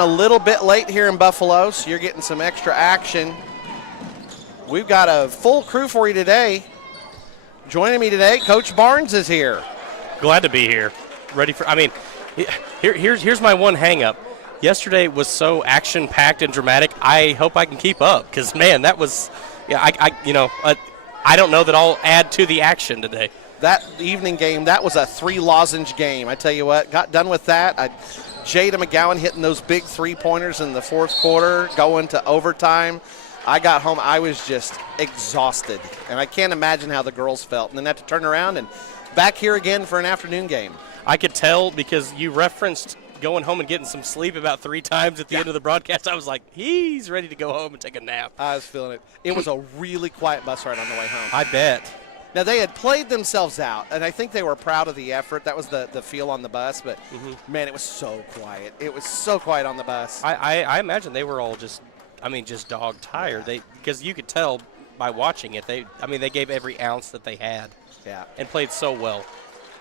a little bit late here in Buffalo, so you're getting some extra action. We've got a full crew for you today. Joining me today, Coach Barnes is here. Glad to be here. Ready for, here's my one hang-up. Yesterday was so action-packed and dramatic. I hope I can keep up because, man, that was, I don't know that I'll add to the action today. That evening game, that was a 3-lozenge game. I tell you what, got done with that. Jada McGowan hitting those big 3-pointers in the fourth quarter, going to overtime. I got home, I was just exhausted, and I can't imagine how the girls felt. And then had to turn around and back here again for an afternoon game. I could tell because you referenced going home and getting some sleep about 3 times at the end of the broadcast. I was like, he's ready to go home and take a nap. I was feeling it. It was a really quiet bus ride on the way home. I bet. Now, they had played themselves out, and I think they were proud of the effort. That was the feel on the bus, but, man, it was so quiet. It was so quiet on the bus. I imagine they were all just dog tired. Yeah. Because you could tell by watching it. They gave every ounce that they had. Yeah. And played so well.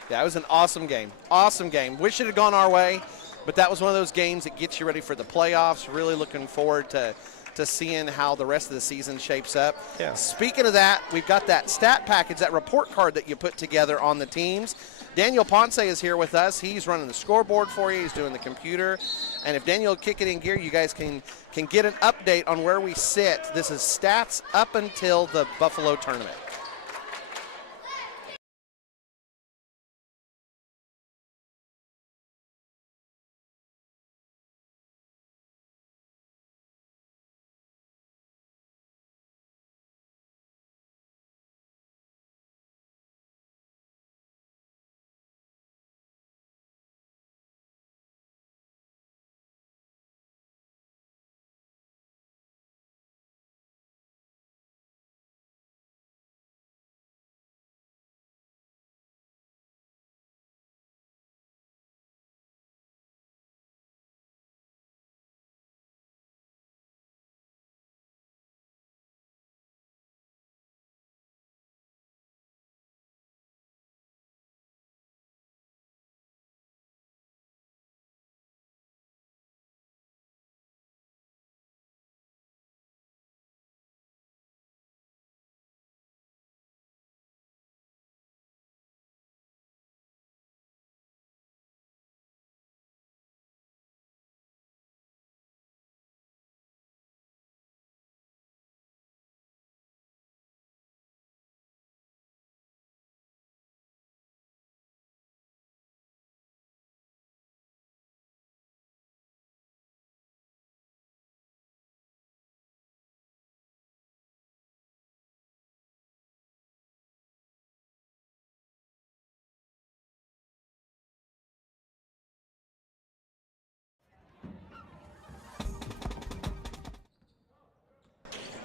Yeah, it was an awesome game. Awesome game. Wish it had gone our way, but that was one of those games that gets you ready for the playoffs. Really looking forward to seeing how the rest of the season shapes up. Yeah. Speaking of that, we've got that stat package, that report card that you put together on the teams. Daniel Ponce is here with us. He's running the scoreboard for you. He's doing the computer. And if Daniel will kick it in gear, you guys can get an update on where we sit. This is stats up until the Buffalo tournament.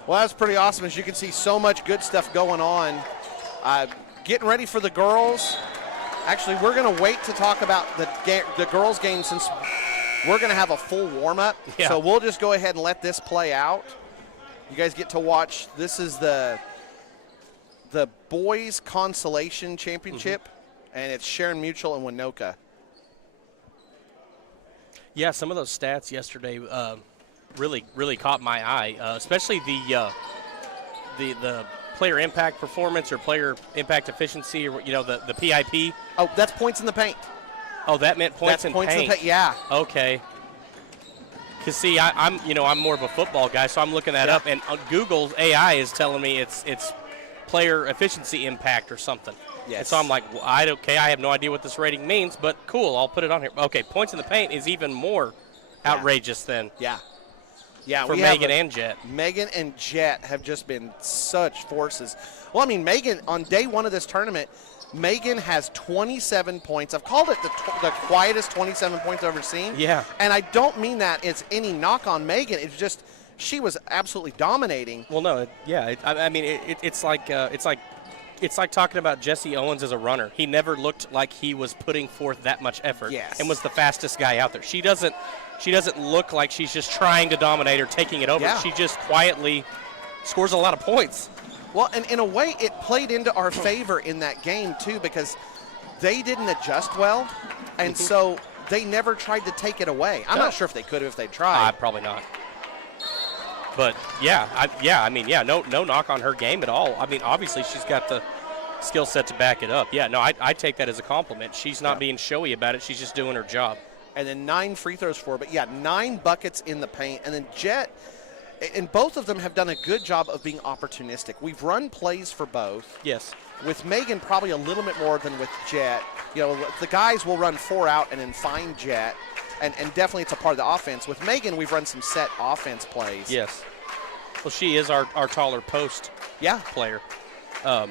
Well, that's pretty awesome. As you can see, so much good stuff going on. Getting ready for the girls. Actually, we're going to wait to talk about the girls' game since we're going to have a full warm-up. Yeah. So we'll just go ahead and let this play out. You guys get to watch. This is the boys' consolation championship, and it's Sharon Mutual and Waynoka. Yeah, some of those stats yesterday really caught my eye, especially the player impact performance or player impact efficiency, or the PIP. Oh, that's points in the paint. Oh, that meant points in paint. Yeah. Okay. Because see, I'm more of a football guy, so I'm looking that up, and Google's AI is telling me it's player efficiency impact or something. Yes. And so I'm like, well, I have no idea what this rating means, but cool, I'll put it on here. Okay, points in the paint is even more outrageous than. Yeah. Yeah, for Megan and Jet. Megan and Jet have just been such forces. Well, I mean, Megan, on day one of this tournament, Megan has 27 points. I've called it the quietest 27 points I've ever seen. Yeah. And I don't mean that it's any knock on Megan. It's just she was absolutely dominating. Well, no, yeah. It's like talking about Jesse Owens as a runner. He never looked like he was putting forth that much effort. Yes. And was the fastest guy out there. She doesn't look like she's just trying to dominate or taking it over. Yeah. She just quietly scores a lot of points. Well, and in a way, it played into our favor in that game, too, because they didn't adjust well. And so they never tried to take it away. I'm No. not sure if they could have if they tried. Probably not. But no knock on her game at all. I mean, obviously she's got the skill set to back it up. Yeah, no, I take that as a compliment. She's not being showy about it. She's just doing her job. And then 9 free throws for her. But, 9 buckets in the paint. And then Jet, and both of them have done a good job of being opportunistic. We've run plays for both. Yes. With Megan, probably a little bit more than with Jet. The guys will run 4 out and then find Jet. And definitely it's a part of the offense. With Megan, we've run some set offense plays. Yes. Well, she is our taller post player. But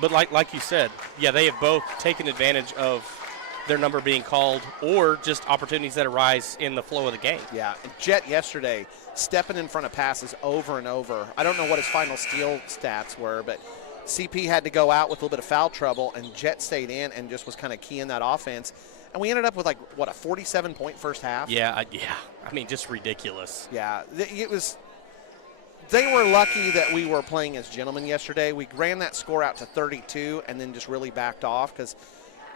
but like you said, they have both taken advantage of their number being called or just opportunities that arise in the flow of the game. Yeah, and Jet yesterday stepping in front of passes over and over. I don't know what his final steal stats were, but CP had to go out with a little bit of foul trouble, and Jet stayed in and just was kind of keying that offense. And we ended up with, a 47-point first half? Yeah. I mean, just ridiculous. Yeah, it was – they were lucky that we were playing as gentlemen yesterday. We ran that score out to 32 and then just really backed off because –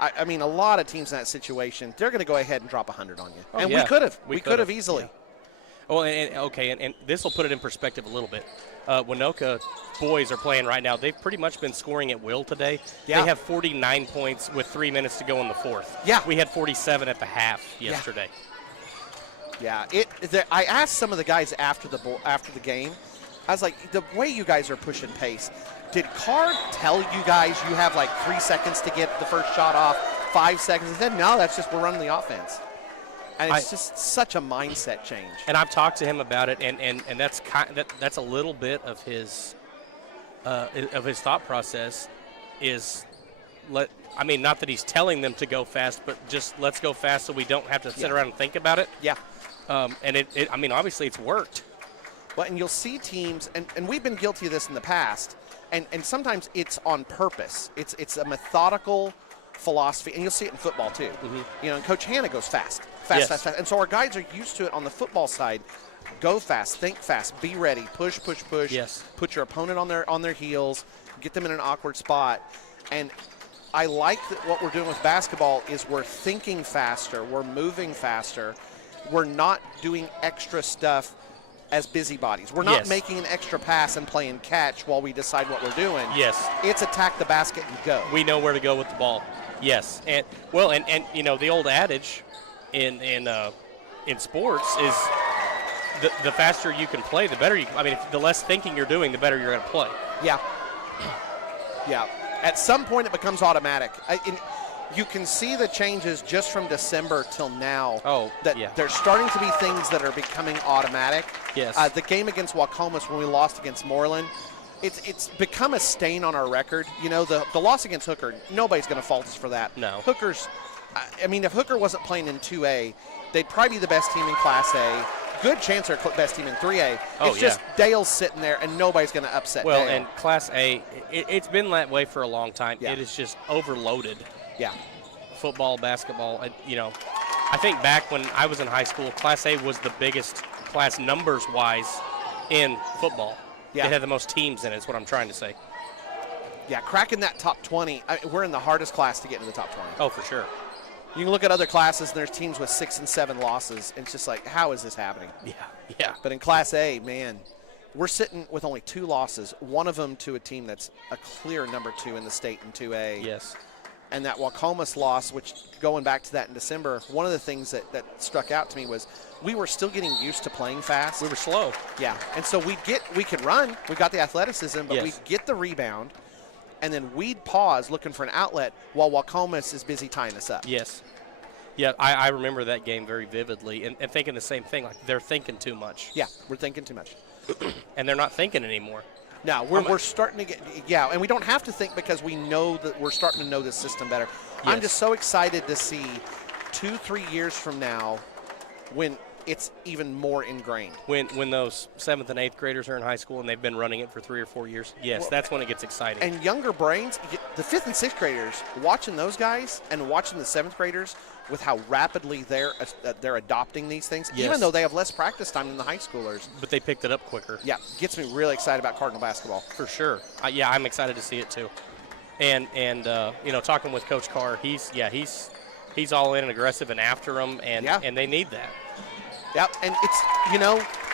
I mean, a lot of teams in that situation, they're going to go ahead and drop 100 on you. Oh, and yeah. we could have. We could have easily. Yeah. Well, and this will put it in perspective a little bit. Waynoka boys are playing right now. They've pretty much been scoring at will today. Yeah. They have 49 points with 3 minutes to go in the fourth. Yeah. We had 47 at the half yesterday. Yeah. I asked some of the guys after the game, I was like, the way you guys are pushing pace, did Card tell you guys you have 3 seconds to get the first shot off, 5 seconds? He said, no, that's just we're running the offense. And it's just such a mindset change. And I've talked to him about it, and that's a little bit of his thought process is not that he's telling them to go fast, but just let's go fast so we don't have to sit around and think about it. Yeah. And obviously it's worked. Well, and you'll see teams, and we've been guilty of this in the past, and sometimes it's on purpose. It's a methodical philosophy, and you'll see it in football too. Mm-hmm. And Coach Hanna goes fast. Yes. And so our guys are used to it on the football side. Go fast, think fast, be ready, push. Yes. Put your opponent on their heels, get them in an awkward spot. And I like that what we're doing with basketball is we're thinking faster, we're moving faster, we're not doing extra stuff as busybodies. We're not making an extra pass and playing catch while we decide what we're doing. Yes. It's attack the basket and go. We know where to go with the ball. Yes. And the old adage in sports is the faster you can play, the better you can. If the less thinking you're doing, the better you're going to play. Yeah. Yeah. At some point it becomes automatic. You can see the changes just from December till now. There's starting to be things that are becoming automatic. Yes. The game against Wacomas when we lost against Moreland, it's become a stain on our record. The loss against Hooker, nobody's going to fault us for that. No. If Hooker wasn't playing in 2A, they'd probably be the best team in Class A. Good chance they're the best team in 3A. It's just Dale's sitting there, and nobody's going to upset Dale. Well, and Class A, it's been that way for a long time. Yeah. It is just overloaded. Yeah. Football, basketball, I think back when I was in high school, Class A was the biggest class numbers-wise in football. Yeah. It had the most teams in it, is what I'm trying to say. Yeah, cracking that top 20, we're in the hardest class to get into the top 20. Oh, for sure. You can look at other classes, and there's teams with 6 and 7 losses, and it's just like, how is this happening? Yeah. But in Class A, man, we're sitting with only 2 losses, one of them to a team that's a clear number 2 in the state in 2A. Yes. And that Wacomas loss, which going back to that in December, one of the things that struck out to me was we were still getting used to playing fast. We were slow. Yeah, and so we could run. We got the athleticism, but we'd get the rebound, and then we'd pause looking for an outlet while Wacomas is busy tying us up. Yes. Yeah, I remember that game very vividly and thinking the same thing, like they're thinking too much. Yeah, we're thinking too much. And they're not thinking anymore. No, we're starting to get and we don't have to think because we know that we're starting to know this system better. Yes. I'm just so excited to see 2-3 years from now when it's even more ingrained. When those 7th and 8th graders are in high school and they've been running it for 3 or 4 years, that's when it gets exciting. And younger brains, the 5th and 6th graders, watching those guys and watching the 7th graders with how rapidly they're adopting these things, even though they have less practice time than the high schoolers. But they picked it up quicker. Yeah, gets me really excited about Cardinal basketball. For sure. I'm excited to see it too. And talking with Coach Carr, he's he's all in and aggressive and after them, and they need that. Yep, and it's,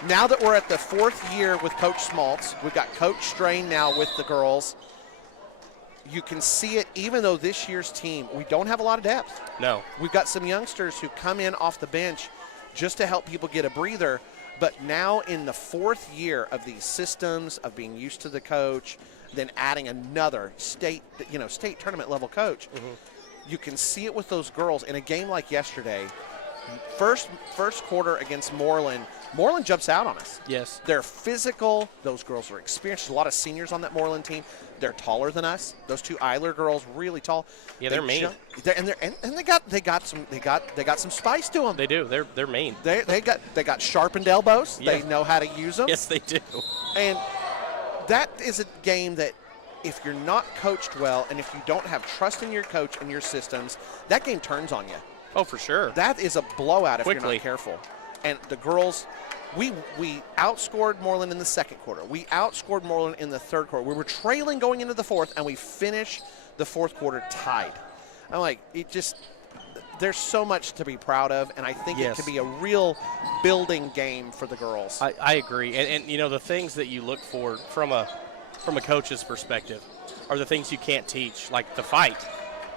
now that we're at the 4th year with Coach Smaltz, we've got Coach Strain now with the girls. You can see it, even though this year's team, we don't have a lot of depth. No. We've got some youngsters who come in off the bench just to help people get a breather. But now in the 4th year of these systems, of being used to the coach, then adding another state tournament level coach, you can see it with those girls in a game like yesterday. First quarter against Moreland jumps out on us. Yes. They're physical. Those girls are experienced. There's a lot of seniors on that Moreland team. They're taller than us. Those 2 Eiler girls, really tall. Yeah, they're mean. And they got some spice to them. They do. They're mean. They got sharpened elbows. Yeah. They know how to use them. Yes, they do. And that is a game that, if you're not coached well and if you don't have trust in your coach and your systems, that game turns on you. Oh, for sure. That is a blowout if Quickly. you're not careful. And the girls, we outscored Moreland in the 2nd quarter. We outscored Moreland in the 3rd quarter. We were trailing going into the 4th, and we finished the 4th quarter tied. I'm like, there's so much to be proud of, and I think it could be a real building game for the girls. I agree. And the things that you look for from a coach's perspective are the things you can't teach, like the fight.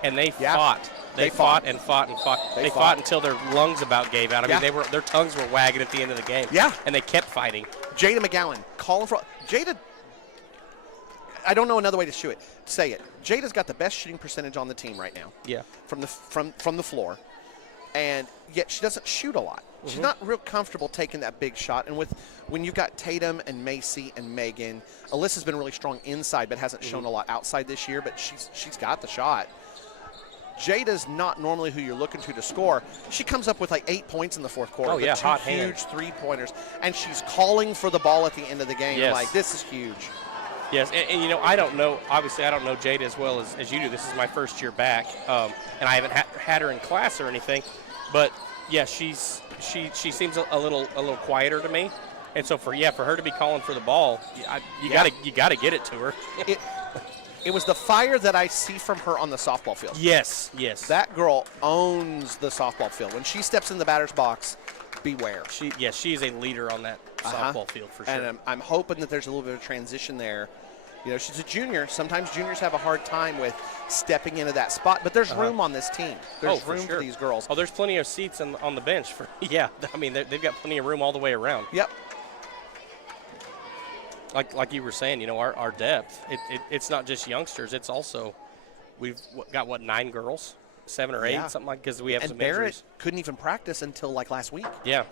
And they fought. They fought and fought and fought. They fought until their lungs about gave out. I mean, their tongues were wagging at the end of the game. Yeah. And they kept fighting. Jada McGowan, calling for Jada. I don't know another way to say it. Jada's got the best shooting percentage on the team right now. Yeah. From the floor, and yet she doesn't shoot a lot. She's not real comfortable taking that big shot. And when you've got Tatum and Macy and Megan, Alyssa's been really strong inside, but hasn't shown a lot outside this year. But she's got the shot. Jada's not normally who you're looking to score. She comes up with like 8 points in the 4th quarter. Oh, yeah, hot huge hand. 3-pointers. And she's calling for the ball at the end of the game. Yes. Like, this is huge. Yes, and I don't know, obviously I don't know Jada as well as you do. This is my 1st year back, and I haven't had her in class or anything. But, yeah, she seems a little quieter to me. And so for her to be calling for the ball, you got to get it to her. It was the fire that I see from her on the softball field. Yes. That girl owns the softball field. When she steps in the batter's box, beware. She's a leader on that softball field for sure. And I'm hoping that there's a little bit of transition there. She's a junior. Sometimes juniors have a hard time with stepping into that spot, but there's room on this team. There's room for these girls. Oh, there's plenty of seats on the bench. I mean, they've got plenty of room all the way around. Yep. Like you were saying, our depth, it's not just youngsters. It's also, we've got, 9 girls? 7 or 8, something like, because we have some Barrett injuries. Couldn't even practice until like last week. Yeah.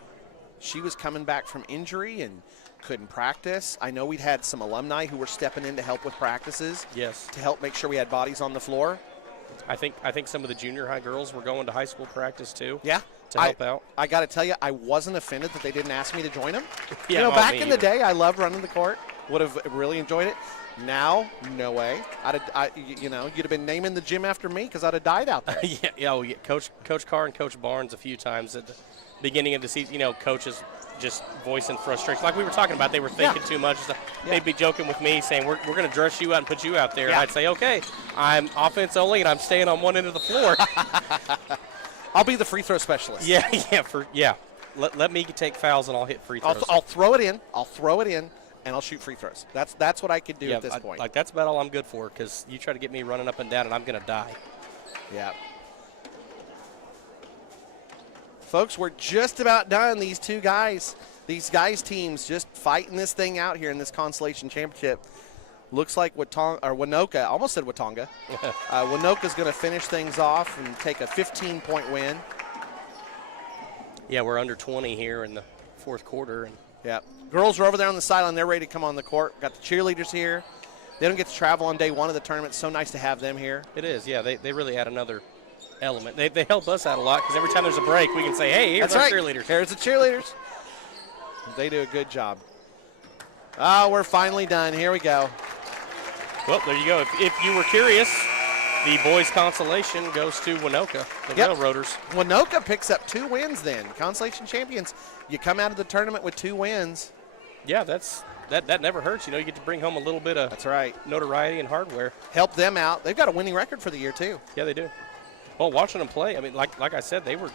She was coming back from injury and couldn't practice. I know we'd had some alumni who were stepping in to help with practices. Yes. To help make sure we had bodies on the floor. I think some of the junior high girls were going to high school practice too. Yeah. To help out. I got to tell you, I wasn't offended that they didn't ask me to join them. Yeah, back in the day, I loved running the court. Would have really enjoyed it. Now, no way. You'd have been naming the gym after me because I'd have died out there. Yeah. Coach Carr and Coach Barnes a few times at the beginning of the season. Coaches just voicing frustration, like we were talking about. They were thinking too much. They'd be joking with me, saying, "We're going to dress you out and put you out there." Yeah. And I'd say, "Okay, I'm offense only, and I'm staying on one end of the floor." I'll be the free throw specialist. Let me take fouls and I'll hit free throws. I'll throw it in. And I'll shoot free throws. That's what I could do at this point. Like that's about all I'm good for, because you try to get me running up and down, and I'm going to die. Yeah. Folks, we're just about done. These guys' teams just fighting this thing out here in this consolation championship. Looks like Waynoka, I almost said Watonga. Waynoka's going to finish things off and take a 15-point win. Yeah, we're under 20 here in the 4th quarter. Yeah. Girls are over there on the sideline. They're ready to come on the court. Got the cheerleaders here. They don't get to travel on day 1 of the tournament. It's so nice to have them here. It is, yeah. They really add another element. They help us out a lot, because every time there's a break, we can say, hey, here's our cheerleaders. Here's the cheerleaders. They do a good job. Oh, we're finally done. Here we go. Well, there you go. If you were curious, the boys' consolation goes to Waynoka, the Railroaders. Waynoka picks up 2 wins then. Consolation champions. You come out of the tournament with 2 wins. Yeah, that never hurts. You get to bring home a little bit of That's right. notoriety and hardware. Help them out. They've got a winning record for the year, too. Yeah, they do. Well, watching them play, I mean, like I said, they were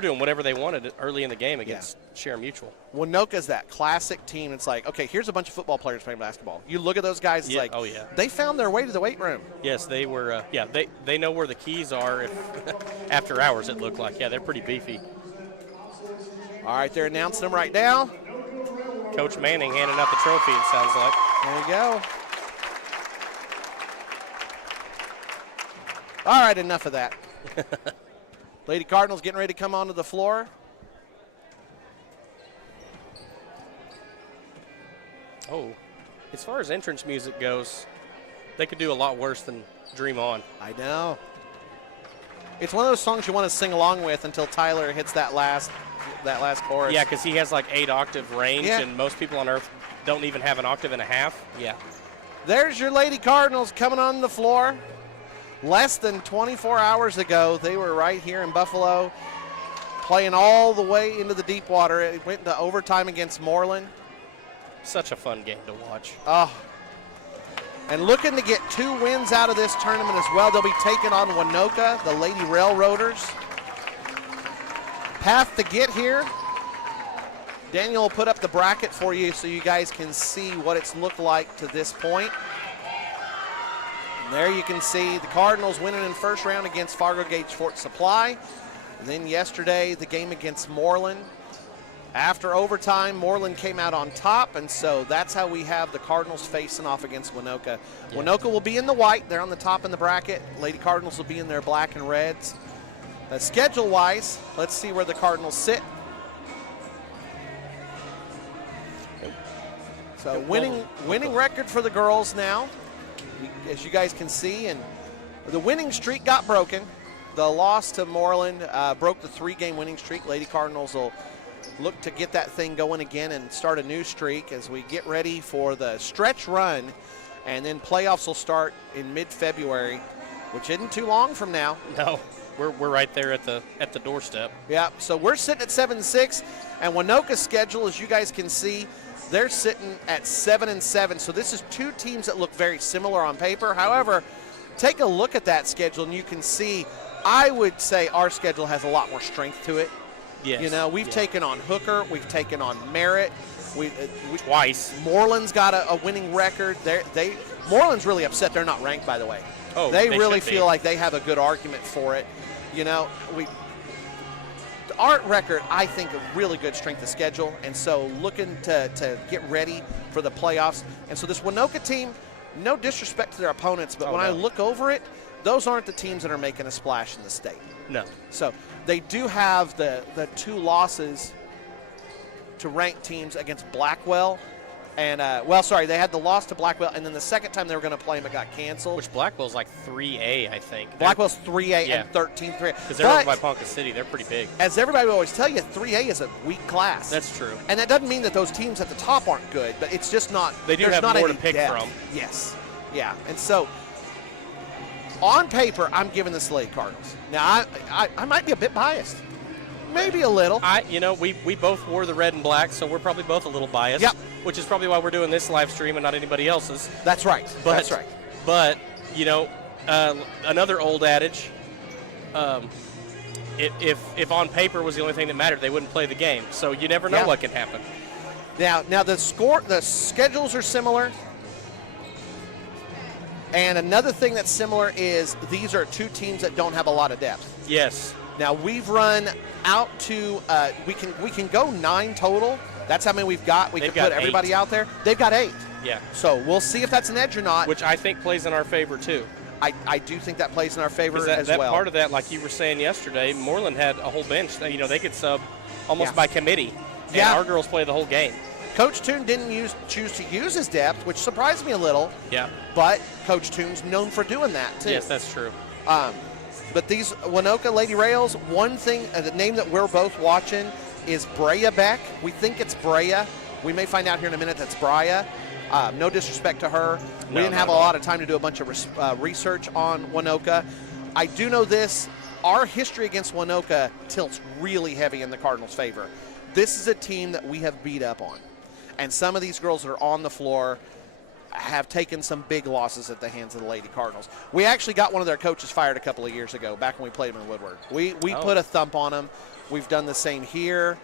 doing whatever they wanted early in the game against Sharon Mutual. Waynoka's that classic team. It's like, okay, here's a bunch of football players playing basketball. You look at those guys, it's like, they found their way to the weight room. Yes, they were. They know where the keys are. If after hours, it looked like. Yeah, they're pretty beefy. All right, they're announcing them right now. Coach Manning handing out the trophy, it sounds like. There you go. All right, enough of that. Lady Cardinals getting ready to come onto the floor. Oh, as far as entrance music goes, they could do a lot worse than Dream On. I know. It's one of those songs you want to sing along with until Tyler hits that last chorus. Yeah, because he has like 8-octave range, and most people on Earth don't even have an octave and a half. Yeah. There's your Lady Cardinals coming on the floor. Less than 24 hours ago, they were right here in Buffalo, playing all the way into the deep water. It went into overtime against Moreland. Such a fun game to watch. Oh. And looking to get 2 wins out of this tournament as well. They'll be taking on Waynoka, the Lady Railroaders. Path to get here. Daniel will put up the bracket for you so you guys can see what it's looked like to this point. And there you can see the Cardinals winning in first round against Fargo Gage Fort Supply. And then yesterday, the game against Moreland. After overtime, Moreland came out on top, and so that's how we have the Cardinals facing off against Waynoka. Yeah. Waynoka will be in the white. They're on the top in the bracket. Lady Cardinals will be in their black and reds. Schedule-wise, let's see where the Cardinals sit. So winning record for the girls now, as you guys can see, and the winning streak got broken. The loss to Moreland broke the 3-game winning streak. Lady Cardinals will look to get that thing going again and start a new streak as we get ready for the stretch run, and then playoffs will start in mid-February, which isn't too long from now. No, we're right there at the doorstep. Yeah, so we're sitting at 7-6, and Waynoka's schedule, as you guys can see, they're sitting at 7-7. So this is 2 teams that look very similar on paper. However, take a look at that schedule, and you can see, I would say our schedule has a lot more strength to it. Yes. You know, we've taken on Hooker, we've taken on Merritt. We twice. Moreland's got a winning record. Moreland's really upset they're not ranked, by the way. Oh, they really feel like they have a good argument for it. You know, our record, I think, a really good strength of schedule, and so looking to get ready for the playoffs. And so this Waynoka team, no disrespect to their opponents, but when I look over it, those aren't the teams that are making a splash in the state. No. So they do have the 2 losses to ranked teams against Blackwell. And, they had the loss to Blackwell, and then the second time they were going to play them, it got canceled. Which Blackwell's like 3A, I think. Blackwell's 3A and 13-3. Because they're over by Ponca City. They're pretty big. As everybody will always tell you, 3A is a weak class. That's true. And that doesn't mean that those teams at the top aren't good, but it's just not. They do have more to pick from. Yes. Yeah. And so, on paper, I'm giving this Lady Cardinals. Now, I might be a bit biased. Maybe a little. We both wore the red and black, so we're probably both a little biased. Yep. Which is probably why we're doing this live stream and not anybody else's. That's right. That's right. But, another old adage, if on paper was the only thing that mattered, they wouldn't play the game. So you never know what can happen. Now the schedules are similar. And another thing that's similar is these are 2 teams that don't have a lot of depth. Yes. Now we've run out to we can go 9 total. That's how many we've got. We can put everybody 8 out there. They've got 8. Yeah. So we'll see if that's an edge or not. Which I think plays in our favor too. I do think that plays in our favor as that well. Part of that, like you were saying yesterday, Moreland had a whole bench. They could sub almost by committee. And our girls play the whole game. Coach Toon didn't choose to use his depth, which surprised me a little. Yeah. But Coach Toon's known for doing that too. Yes, that's true. But these Waynoka Lady Rails, one thing, the name that we're both watching is Brea Beck. We think it's Brea. We may find out here in a minute that's Brea. No disrespect to her. We didn't have a lot of time to do a bunch of research on Waynoka. I do know this. Our history against Waynoka tilts really heavy in the Cardinals' favor. This is a team that we have beat up on. And some of these girls that are on the floor, have taken some big losses at the hands of the Lady Cardinals. We actually got one of their coaches fired a couple of years ago, back when we played them in Woodward. We put a thump on them. We've done the same here.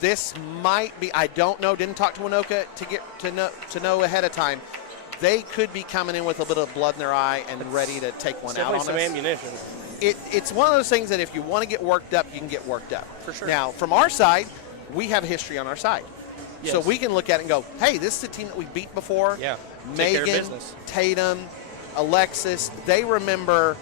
This might be, I don't know, didn't talk to Waynoka to know ahead of time. They could be coming in with a bit of blood in their eye and ready to take one out on us. Definitely some ammunition. It's one of those things that if you want to get worked up, you can get worked up. For sure. Now, from our side, we have history on our side. Yes. So we can look at it and go, hey, this is a team that we beat before. Yeah. Take care of Megan, business. Tatum, Alexis, they remember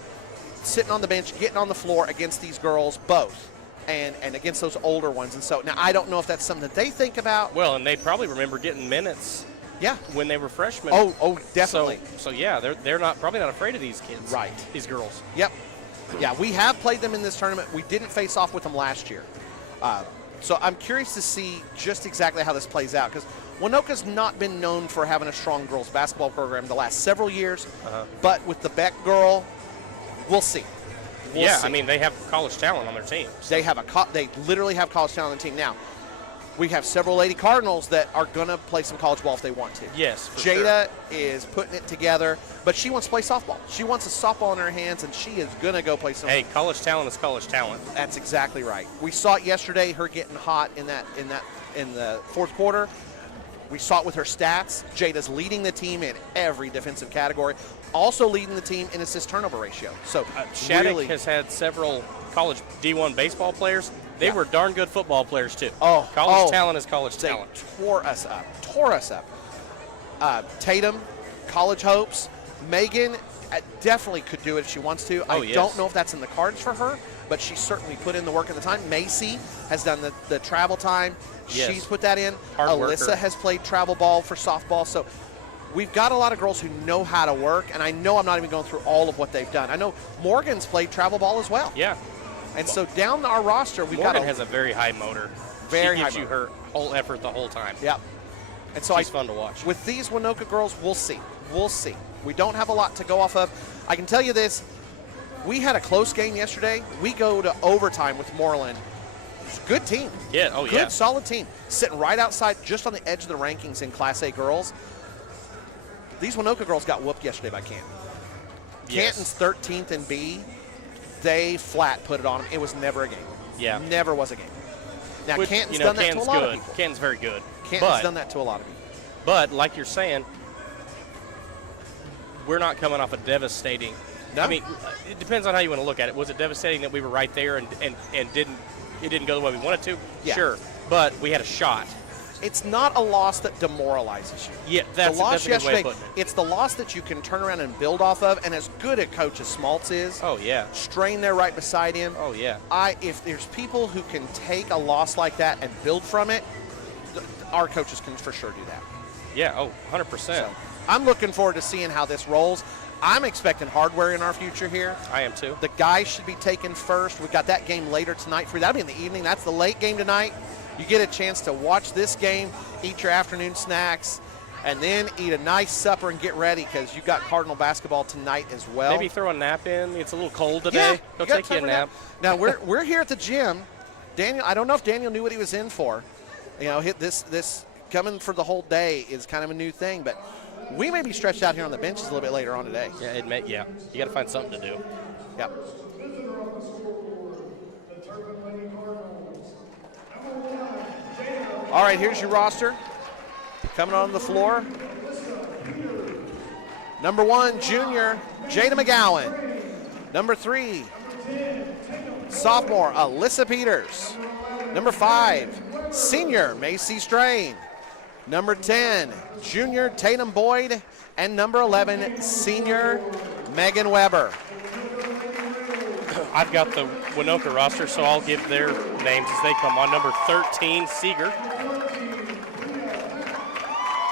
sitting on the bench, getting on the floor against these girls both. And against those older ones. And so now I don't know if that's something that they think about. Well, and they probably remember getting minutes. Yeah. When they were freshmen. Oh, definitely. So yeah, they're probably not afraid of these kids. Right. These girls. Yep. Yeah, we have played them in this tournament. We didn't face off with them last year. So I'm curious to see just exactly how this plays out, because Waynoka's not been known for having a strong girls basketball program the last several years. But with the Beck girl, we'll see. We'll see. I mean, they have college talent on their team. So. They literally have college talent on the team. Now, we have several Lady Cardinals that are going to play some college ball if they want to. Yes, for Jada sure. is putting it together, but she wants to play softball. She wants a softball in her hands, and she is going to go play some. Hey, college talent is college talent. That's exactly right. We saw it yesterday, her getting hot in the fourth quarter. We saw it with her stats. Jada's leading the team in every defensive category, also leading the team in assist turnover ratio. So Shattuck really has had several college D1 baseball players. They were darn good football players too. College talent is college talent. They tore us up. Tatum, college hopes. Megan definitely could do it if she wants to. I don't know if that's in the cards for her, but she certainly put in the work at the time. Macy has done the travel time. Yes. She's put that in. Hard Alyssa worker. has played travel ball for softball. So we've got a lot of girls who know how to work, and I know I'm not even going through all of what they've done. I know Morgan's played travel ball as well. Yeah. And so down our roster, we've got Morgan has a very high motor. Very she high gives you motor. her whole effort the whole time. Yep. And so She's fun to watch. With these Waynoka girls, we'll see. We'll see. We don't have a lot to go off of. I can tell you this. We had a close game yesterday. We go to overtime with Moreland. It's a good team. Yeah, oh good, yeah. solid team. Sitting right outside, just on the edge of the rankings in Class A girls. These Waynoka girls got whooped yesterday by Canton. Yes. Canton's 13th in B. They flat put it on them. It was never a game. Yeah. Never was a game. Now, Which, Canton's done that Canton's to a lot good. of people. Canton's very good. Canton's done that to a lot of people. But like you're saying, we're not coming off a devastating. No. I mean, it depends on how you want to look at it. Was it devastating that we were right there and didn't go the way we wanted to? Yeah. Sure. But we had a shot. It's not a loss that demoralizes you. Yeah, that's the loss a good way yesterday, of putting it. it's the loss that you can turn around and build off of, and as good a coach as Smaltz is, Oh yeah. Strain there right beside him. Oh yeah. If there's people who can take a loss like that and build from it, our coaches can for sure do that. Yeah. Oh, 100%. So I'm looking forward to seeing how this rolls. I'm expecting hardware in our future here. I am too. The guys should be taken first. We've got that game later tonight for you. That'll be in the evening. That's the late game tonight. You get a chance to watch this game, eat your afternoon snacks, and then eat a nice supper and get ready because you've got Cardinal basketball tonight as well. Maybe throw a nap in. It's a little cold today. Yeah, Go got take you a time for nap. Now we're here at the gym. Daniel, I don't know if Daniel knew what he was in for. You know, this coming for the whole day is kind of a new thing, but we may be stretched out here on the benches a little bit later on today. Yeah, you got to find something to do. Yep. All right, here's your roster. Coming on the floor. Number 1, junior, Jada McGowan. Number 3, sophomore, Alyssa Peters. Number 5, senior, Macy Strain. Number 10, junior, Tatum Boyd. And number 11, senior, Megan Weber. I've got the Waynoka roster, so I'll give their names as they come on. Number 13, Seeger.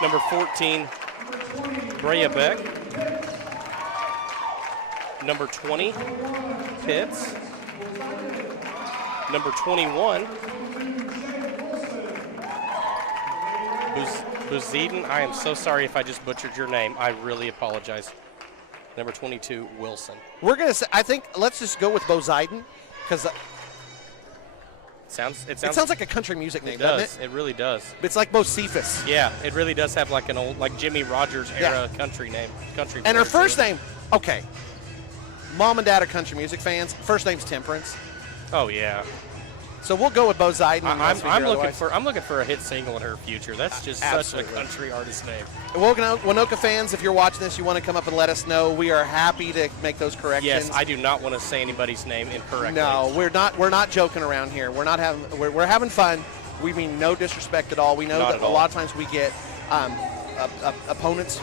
Number 14, Brea Beck. Number 20, Pitts. Number 21, Buzeden. I am so sorry if I just butchered your name. I really apologize. Number 22, Wilson. We're going to say, I think, let's just go with Boziden because It sounds like a country music name, it does. doesn't it? It really does. It's like Bocephus. Yeah, it really does have like an old, like Jimmy Rogers era country name. Country. And her flair to first it. name, okay. Mom and Dad are country music fans. First name's Temperance. Oh yeah. So we'll go with Bo Zeiden. I'm looking for a hit single in her future. That's just such a country artist name. Waynoka fans, if you're watching this, you want to come up and let us know. We are happy to make those corrections. Yes, I do not want to say anybody's name incorrectly. No, we're not joking around here. We're having fun. We mean no disrespect at all. We know that a lot of times we get opponents,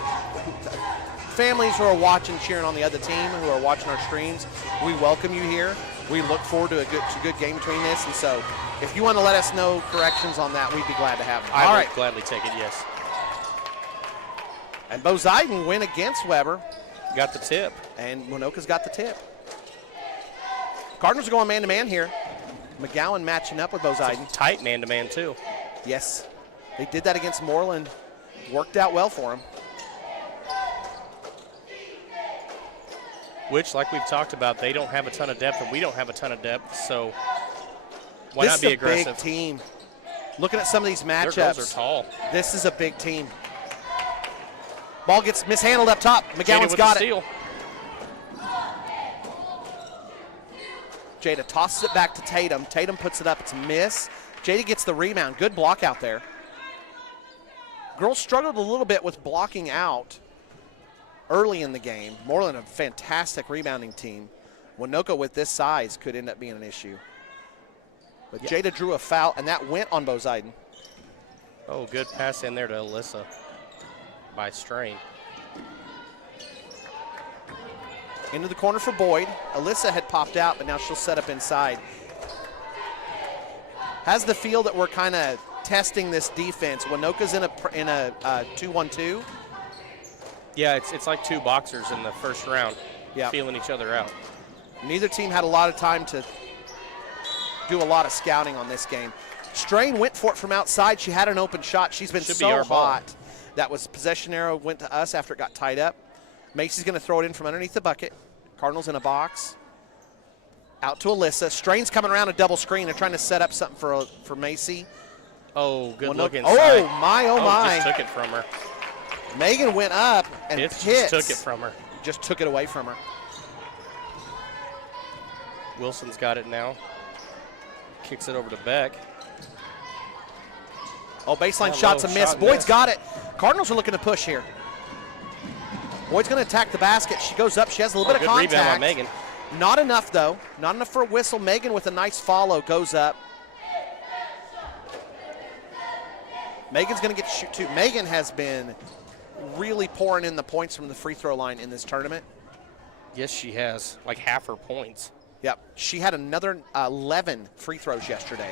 families who are watching, cheering on the other team, who are watching our streams. We welcome you here. We look forward to a good game between this, and so if you want to let us know corrections on that, we'd be glad to have them. I would gladly take it, yes. And Bo Zeiden win against Weber. Got the tip. And Waynoka's got the tip. Cardinals are going man-to-man here. McGowan matching up with Bo Zeiden. Tight man-to-man, too. Yes. They did that against Moreland. Worked out well for them. Which, like we've talked about, they don't have a ton of depth, and we don't have a ton of depth, so why not be aggressive? This is a big team. Looking at some of these matchups. Their girls are tall. This is a big team. Ball gets mishandled up top. McGowan's got it. Jada tosses it back to Tatum. Tatum puts it up. It's a miss. Jada gets the rebound. Good block out there. Girls struggled a little bit with blocking out early in the game. Moreland, a fantastic rebounding team. Waynoka with this size could end up being an issue. But Jada drew a foul, and that went on Bo Zeiden. Oh, good pass in there to Alyssa by Strain. Into the corner for Boyd. Alyssa had popped out, but now she'll set up inside. Has the feel that we're kind of testing this defense. Waynoka's in a 2-1-2. Yeah, it's like two boxers in the first round, feeling each other out. Neither team had a lot of time to do a lot of scouting on this game. Strain went for it from outside. She had an open shot. She's been so hot. That was possession arrow, went to us after it got tied up. Macy's going to throw it in from underneath the bucket. Cardinals in a box. Out to Alyssa. Strain's coming around a double screen. They're trying to set up something for Macy. Oh, good look inside. Oh, my, oh, my. Just took it from her. Megan went up and just took it from her. Just took it away from her. Wilson's got it now. Kicks it over to Beck. Oh, baseline shot's a miss. Boyd's got it. Cardinals are looking to push here. Boyd's going to attack the basket. She goes up. She has a little bit of contact. Good rebound by Megan. Not enough, though. Not enough for a whistle. Megan with a nice follow goes up. Megan's going to get to shoot, too. Megan has been really pouring in the points from the free throw line in this tournament. Yes, she has. Like half her points. Yep. She had another 11 free throws yesterday.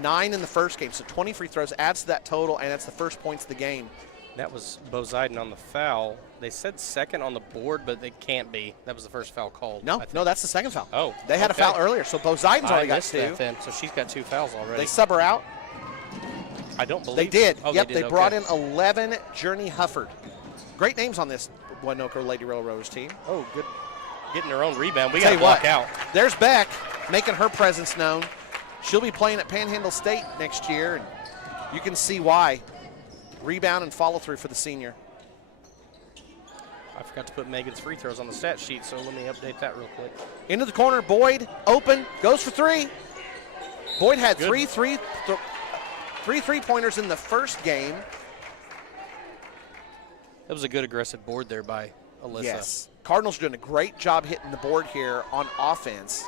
9 in the first game, so 20 free throws adds to that total, and that's the first points of the game. That was Bo Zeiden on the foul. They said second on the board, but it can't be. That was the first foul called. No, that's the second foul. Oh, they had a foul earlier, so Bo Zeiden's already got 2. Then, so she's got 2 fouls already. They sub her out. I don't believe they did. Oh, yep, they did. They brought in 11 Journey Hufford. Great names on this Waynoka Lady Railroaders team. Oh, good. Getting her own rebound. We got to block out. There's Beck making her presence known. She'll be playing at Panhandle State next year, and you can see why. Rebound and follow through for the senior. I forgot to put Megan's free throws on the stat sheet, so let me update that real quick. Into the corner, Boyd, open, goes for 3. Boyd had three three-pointers in the first game. That was a good aggressive board there by Alyssa. Yes. Cardinals are doing a great job hitting the board here on offense.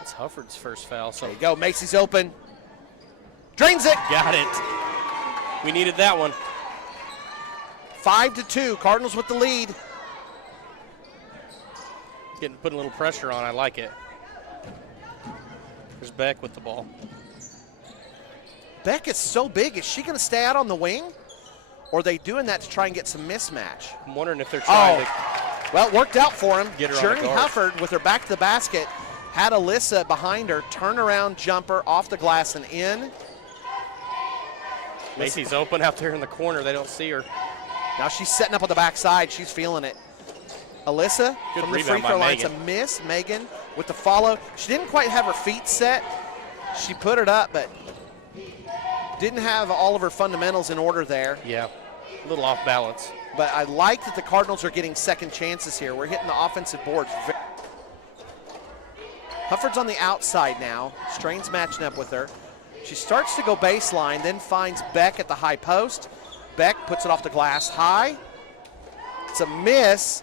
It's Hufford's first foul. So there you go. Macy's open. Drains it. Got it. We needed that one. 5-2. Cardinals with the lead. Putting a little pressure on. I like it. There's Beck with the ball. Beck is so big. Is she going to stay out on the wing? Or are they doing that to try and get some mismatch? I'm wondering if they're trying to. Well, it worked out for him. Get her Journey on the guard. Hufford with her back to the basket had Alyssa behind her. Turnaround jumper off the glass and in. Macy's open out there in the corner. They don't see her. Now she's setting up on the backside. She's feeling it. Alyssa Good from the free rebound by throw line. It's Megan. a miss. Megan with the follow. She didn't quite have her feet set. She put it up, but didn't have all of her fundamentals in order there. Yeah, a little off balance. But I like that the Cardinals are getting second chances here. We're hitting the offensive boards. Hufford's on the outside now. Strain's matching up with her. She starts to go baseline, then finds Beck at the high post. Beck puts it off the glass high. It's a miss.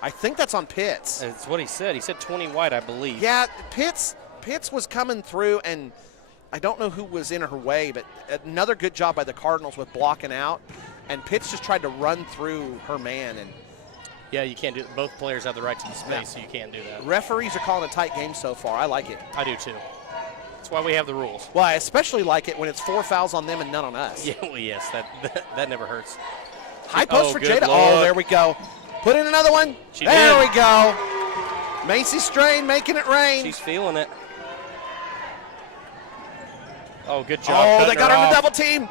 I think that's on Pitts. It's what he said. He said 20 wide, I believe. Yeah, Pitts was coming through, and I don't know who was in her way, but another good job by the Cardinals with blocking out. And Pitts just tried to run through her man. And yeah, you can't do it. Both players have the right to the space, so you can't do that. Referees are calling a tight game so far. I like it. I do too. That's why we have the rules. Well, I especially like it when it's 4 fouls on them and none on us. Yeah, well, yes, that never hurts. High post for good Jada. look. Oh, there we go. Put in another one. There we go. Macy Strain making it rain. She's feeling it. Oh, good job. Oh, they got her in the double team.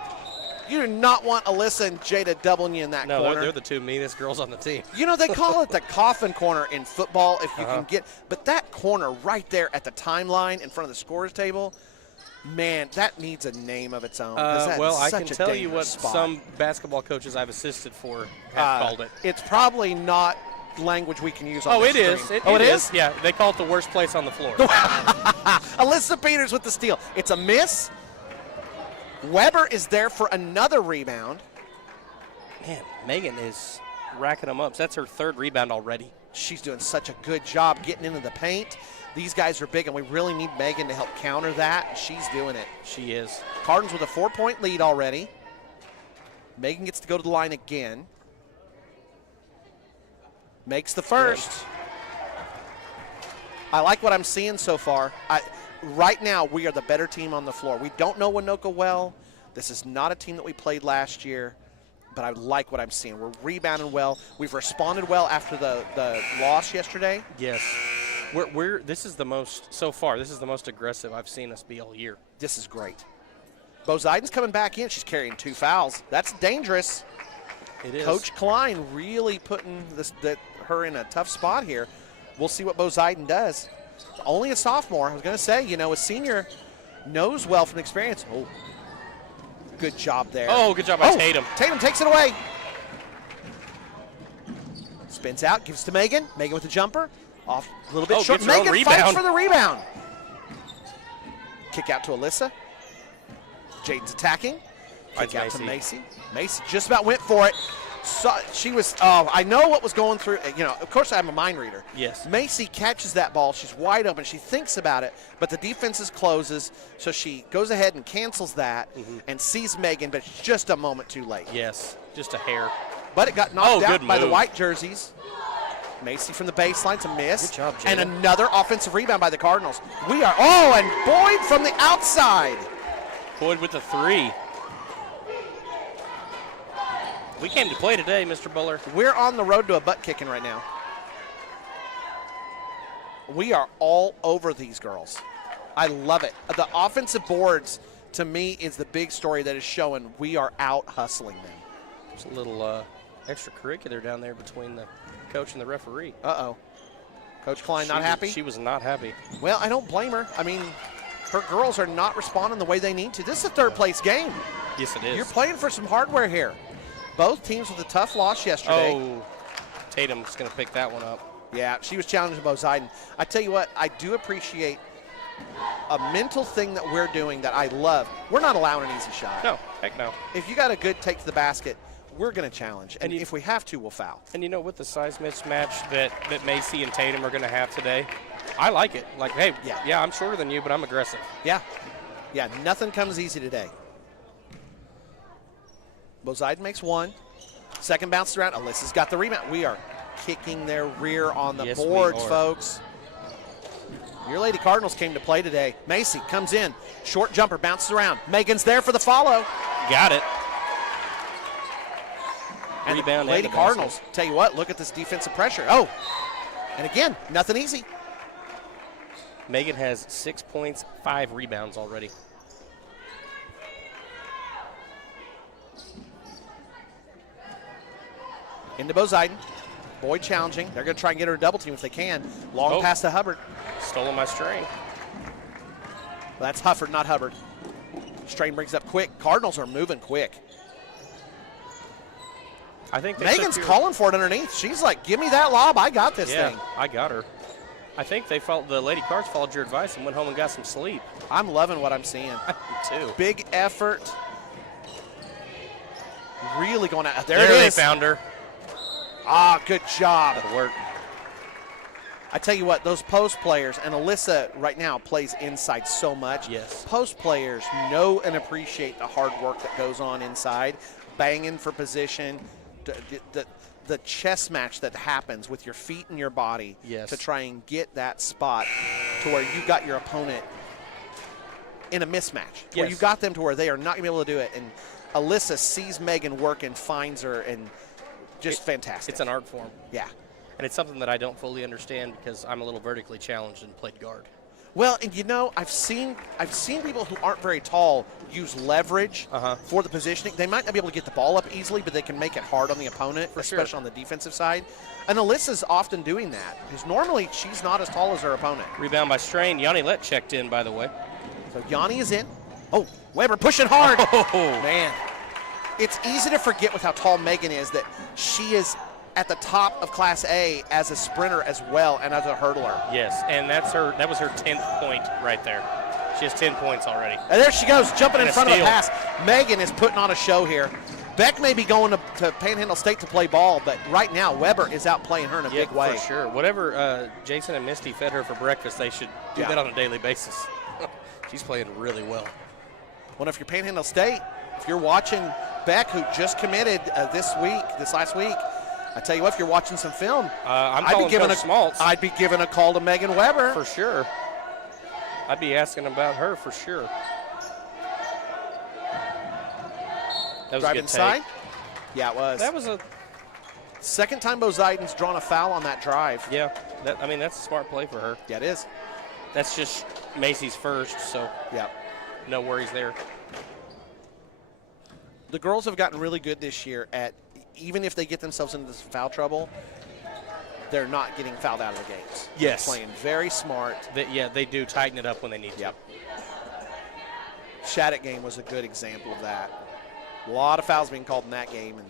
You do not want Alyssa and Jada doubling you in that corner. No, they're the two meanest girls on the team. You know, they call it the coffin corner in football if you can get, but that corner right there at the timeline in front of the scorer's table, man, that needs a name of its own. Well, I can tell you what spot. some basketball coaches I've assisted for have called it. It's probably not language we can use on it this is. stream. It is? Yeah, they call it the worst place on the floor. Alyssa Peters with the steal. It's a miss. Weber is there for another rebound. Man, Megan is racking them up. So that's her third rebound already. She's doing such a good job getting into the paint. These guys are big, and we really need Megan to help counter that. She's doing it. She is. Cardinals with a 4-point lead already. Megan gets to go to the line again. Makes the first. I like what I'm seeing so far. Right now, we are the better team on the floor. We don't know Waynoka well. This is not a team that we played last year, but I like what I'm seeing. We're rebounding well. We've responded well after the loss yesterday. Yes. This is the most, so far, this is the most aggressive I've seen us be all year. This is great. Bozaiden's coming back in. She's carrying 2 fouls. That's dangerous. It is. Coach Klein really putting her in a tough spot here. We'll see what Bozaiden does. Only a sophomore. I was going to say, a senior knows well from experience. Oh, good job there. Oh, good job by Tatum. Tatum takes it away. Spins out, gives to Megan. Megan with the jumper. Off a little bit short. Megan fights for the rebound. Kick out to Alyssa. Jaden's attacking. Kick out to Macy. Macy just about went for it. So she was, I know what was going through. Of course I'm a mind reader. Yes. Macy catches that ball. She's wide open. She thinks about it, but the defense closes, so she goes ahead and cancels that and sees Megan, but it's just a moment too late. Yes, just a hair. But it got knocked out by the move. white jerseys. Macy from the baseline to miss. Good job, Jada. And another offensive rebound by the Cardinals. And Boyd from the outside. Boyd with the 3. We came to play today, Mr. Buller. We're on the road to a butt kicking right now. We are all over these girls. I love it. The offensive boards, to me, is the big story that is showing we are out hustling them. There's a little extracurricular down there between the coach and the referee. Uh-oh. Coach Klein not happy? She was not happy. Well, I don't blame her. I mean, her girls are not responding the way they need to. This is a third-place game. Yes, it is. You're playing for some hardware here. Both teams with a tough loss yesterday. Oh, Tatum's going to pick that one up. Yeah, she was challenging Bozaiden. I tell you what, I do appreciate a mental thing that we're doing that I love. We're not allowing an easy shot. No, heck no. If you got a good take to the basket, we're going to challenge. And if we have to, we'll foul. And with the size mismatch that Macy and Tatum are going to have today, I like it. Like, hey, yeah, I'm shorter than you, but I'm aggressive. Yeah, nothing comes easy today. Bozaiden makes 1. Second bounces around. Alyssa's got the rebound. We are kicking their rear on the boards, folks. Your Lady Cardinals came to play today. Macy comes in. Short jumper, bounces around. Megan's there for the follow. Got it. And rebound. Lady Cardinals, tell you what, look at this defensive pressure. Oh, and again, nothing easy. Megan has 6 points, 5 rebounds already. Into Bozaiden. Boyd challenging. They're going to try and get her a double team if they can. Long pass to Hubbard. Stolen my string. That's Hufford, not Hubbard. Strain brings up quick. Cardinals are moving quick. I think Megan's calling for it underneath. She's like, give me that lob. I got this thing. I got her. I think the Lady Cards followed your advice and went home and got some sleep. I'm loving what I'm seeing. I do too. Big effort. Really going out. There There it they is. found her. Ah, good job. That'll work. I tell you what, those post players, and Alyssa right now plays inside so much. Yes. Post players know and appreciate the hard work that goes on inside, banging for position, the chess match that happens with your feet and your body to try and get that spot to where you got your opponent in a mismatch, where you got them to where they are not going to be able to do it. And Alyssa sees Megan work and finds her, and just fantastic. It's an art form. Yeah. And it's something that I don't fully understand because I'm a little vertically challenged and played guard. Well, and you know, I've seen people who aren't very tall use leverage for the positioning. They might not be able to get the ball up easily, but they can make it hard on the opponent, especially on the defensive side. And Alyssa's often doing that because normally she's not as tall as her opponent. Rebound by Strain. Yanni Lett checked in, by the way. So Yanni is in. Oh, Weber pushing hard. Oh, man. It's easy to forget with how tall Megan is that she is at the top of Class A as a sprinter as well and as a hurdler. Yes, and that was her 10th point right there. She has 10 points already. And there she goes, jumping in front of the steal. pass. Megan is putting on a show here. Beck may be going to Panhandle State to play ball, but right now Weber is out playing her in a big way. For sure. Whatever Jason and Misty fed her for breakfast, they should do that on a daily basis. She's playing really well. Well, if you're Panhandle State, if you're watching Beck, who just committed this last week, I tell you what, if you're watching some film, I'd be giving a call to Megan Weber. For sure. I'd be asking about her for sure. That was Drive a good inside? take. Yeah, it was. That was a second time Bo Zeiden's drawn a foul on that drive. Yeah, that's a smart play for her. Yeah, it is. That's just Macy's first, so no worries there. The girls have gotten really good this year at, even if they get themselves into this foul trouble, they're not getting fouled out of the games. Yes. They're playing very smart. They do tighten it up when they need to. Shattuck game was a good example of that. A lot of fouls being called in that game, and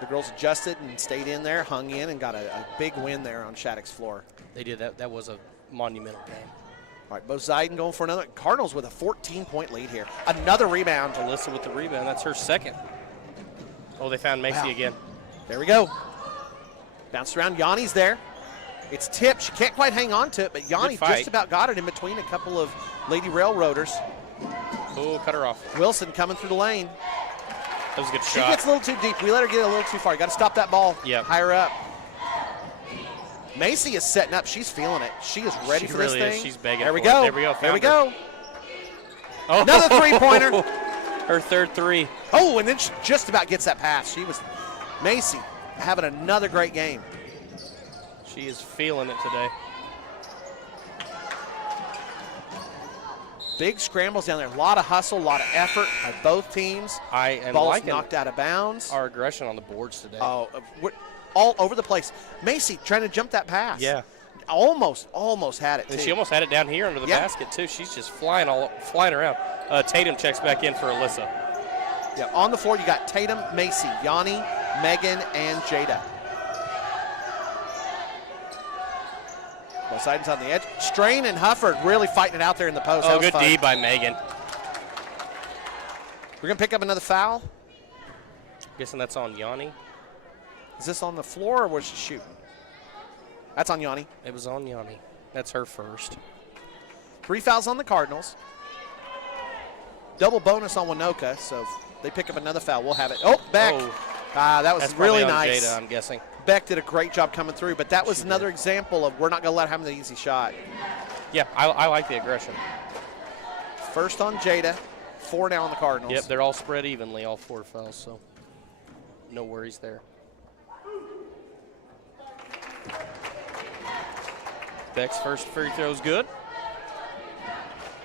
the girls adjusted and stayed in there, hung in, and got a big win there on Shattuck's floor. They did that. That was a monumental game. All right, Bo Zeiden going for another. Cardinals with a 14-point lead here. Another rebound. Alyssa with the rebound. That's her second. Oh, they found Macy again. There we go. Bounced around. Yanni's there. It's tipped. She can't quite hang on to it, but Yanni just about got it in between a couple of Lady Railroaders. Oh, cut her off. Wilson coming through the lane. That was a good She shot. gets a little too deep. We let her get a little too far. You got to stop that ball. Yeah. Higher up. Macy is setting up. She's feeling it. She is ready for this thing. She's begging. There we go. There we go. There we go. Oh. Another three-pointer. Her third three. Oh, and then she just about gets that pass. Macy having another great game. She is feeling it today. Big scrambles down there. A lot of hustle, a lot of effort by both teams. I am Ball's liking knocked out of bounds. Our aggression on the boards today. Oh, we're all over the place. Macy trying to jump that pass. Yeah. Almost had it, too. And she almost had it down here under the basket, too. She's just flying around. Tatum checks back in for Alyssa. Yeah, on the floor you got Tatum, Macy, Yanni, Megan, and Jada. Both sides on the edge. Strain and Hufford really fighting it out there in the post. Oh, good D by Megan. We're going to pick up another foul. Guessing that's on Yanni. Is this on the floor or was she shooting? That's on Yanni. It was on Yanni. That's her first. 3 fouls on the Cardinals. Double bonus on Waynoka, so if they pick up another foul, we'll have it. Oh, Beck. That was really nice. Jada, I'm guessing. Beck did a great job coming through, but that was another example of we're not going to let her have the easy shot. Yeah, I like the aggression. First on Jada, 4 now on the Cardinals. Yep, they're all spread evenly, all 4 fouls, so no worries there. Beck's first free throw is good.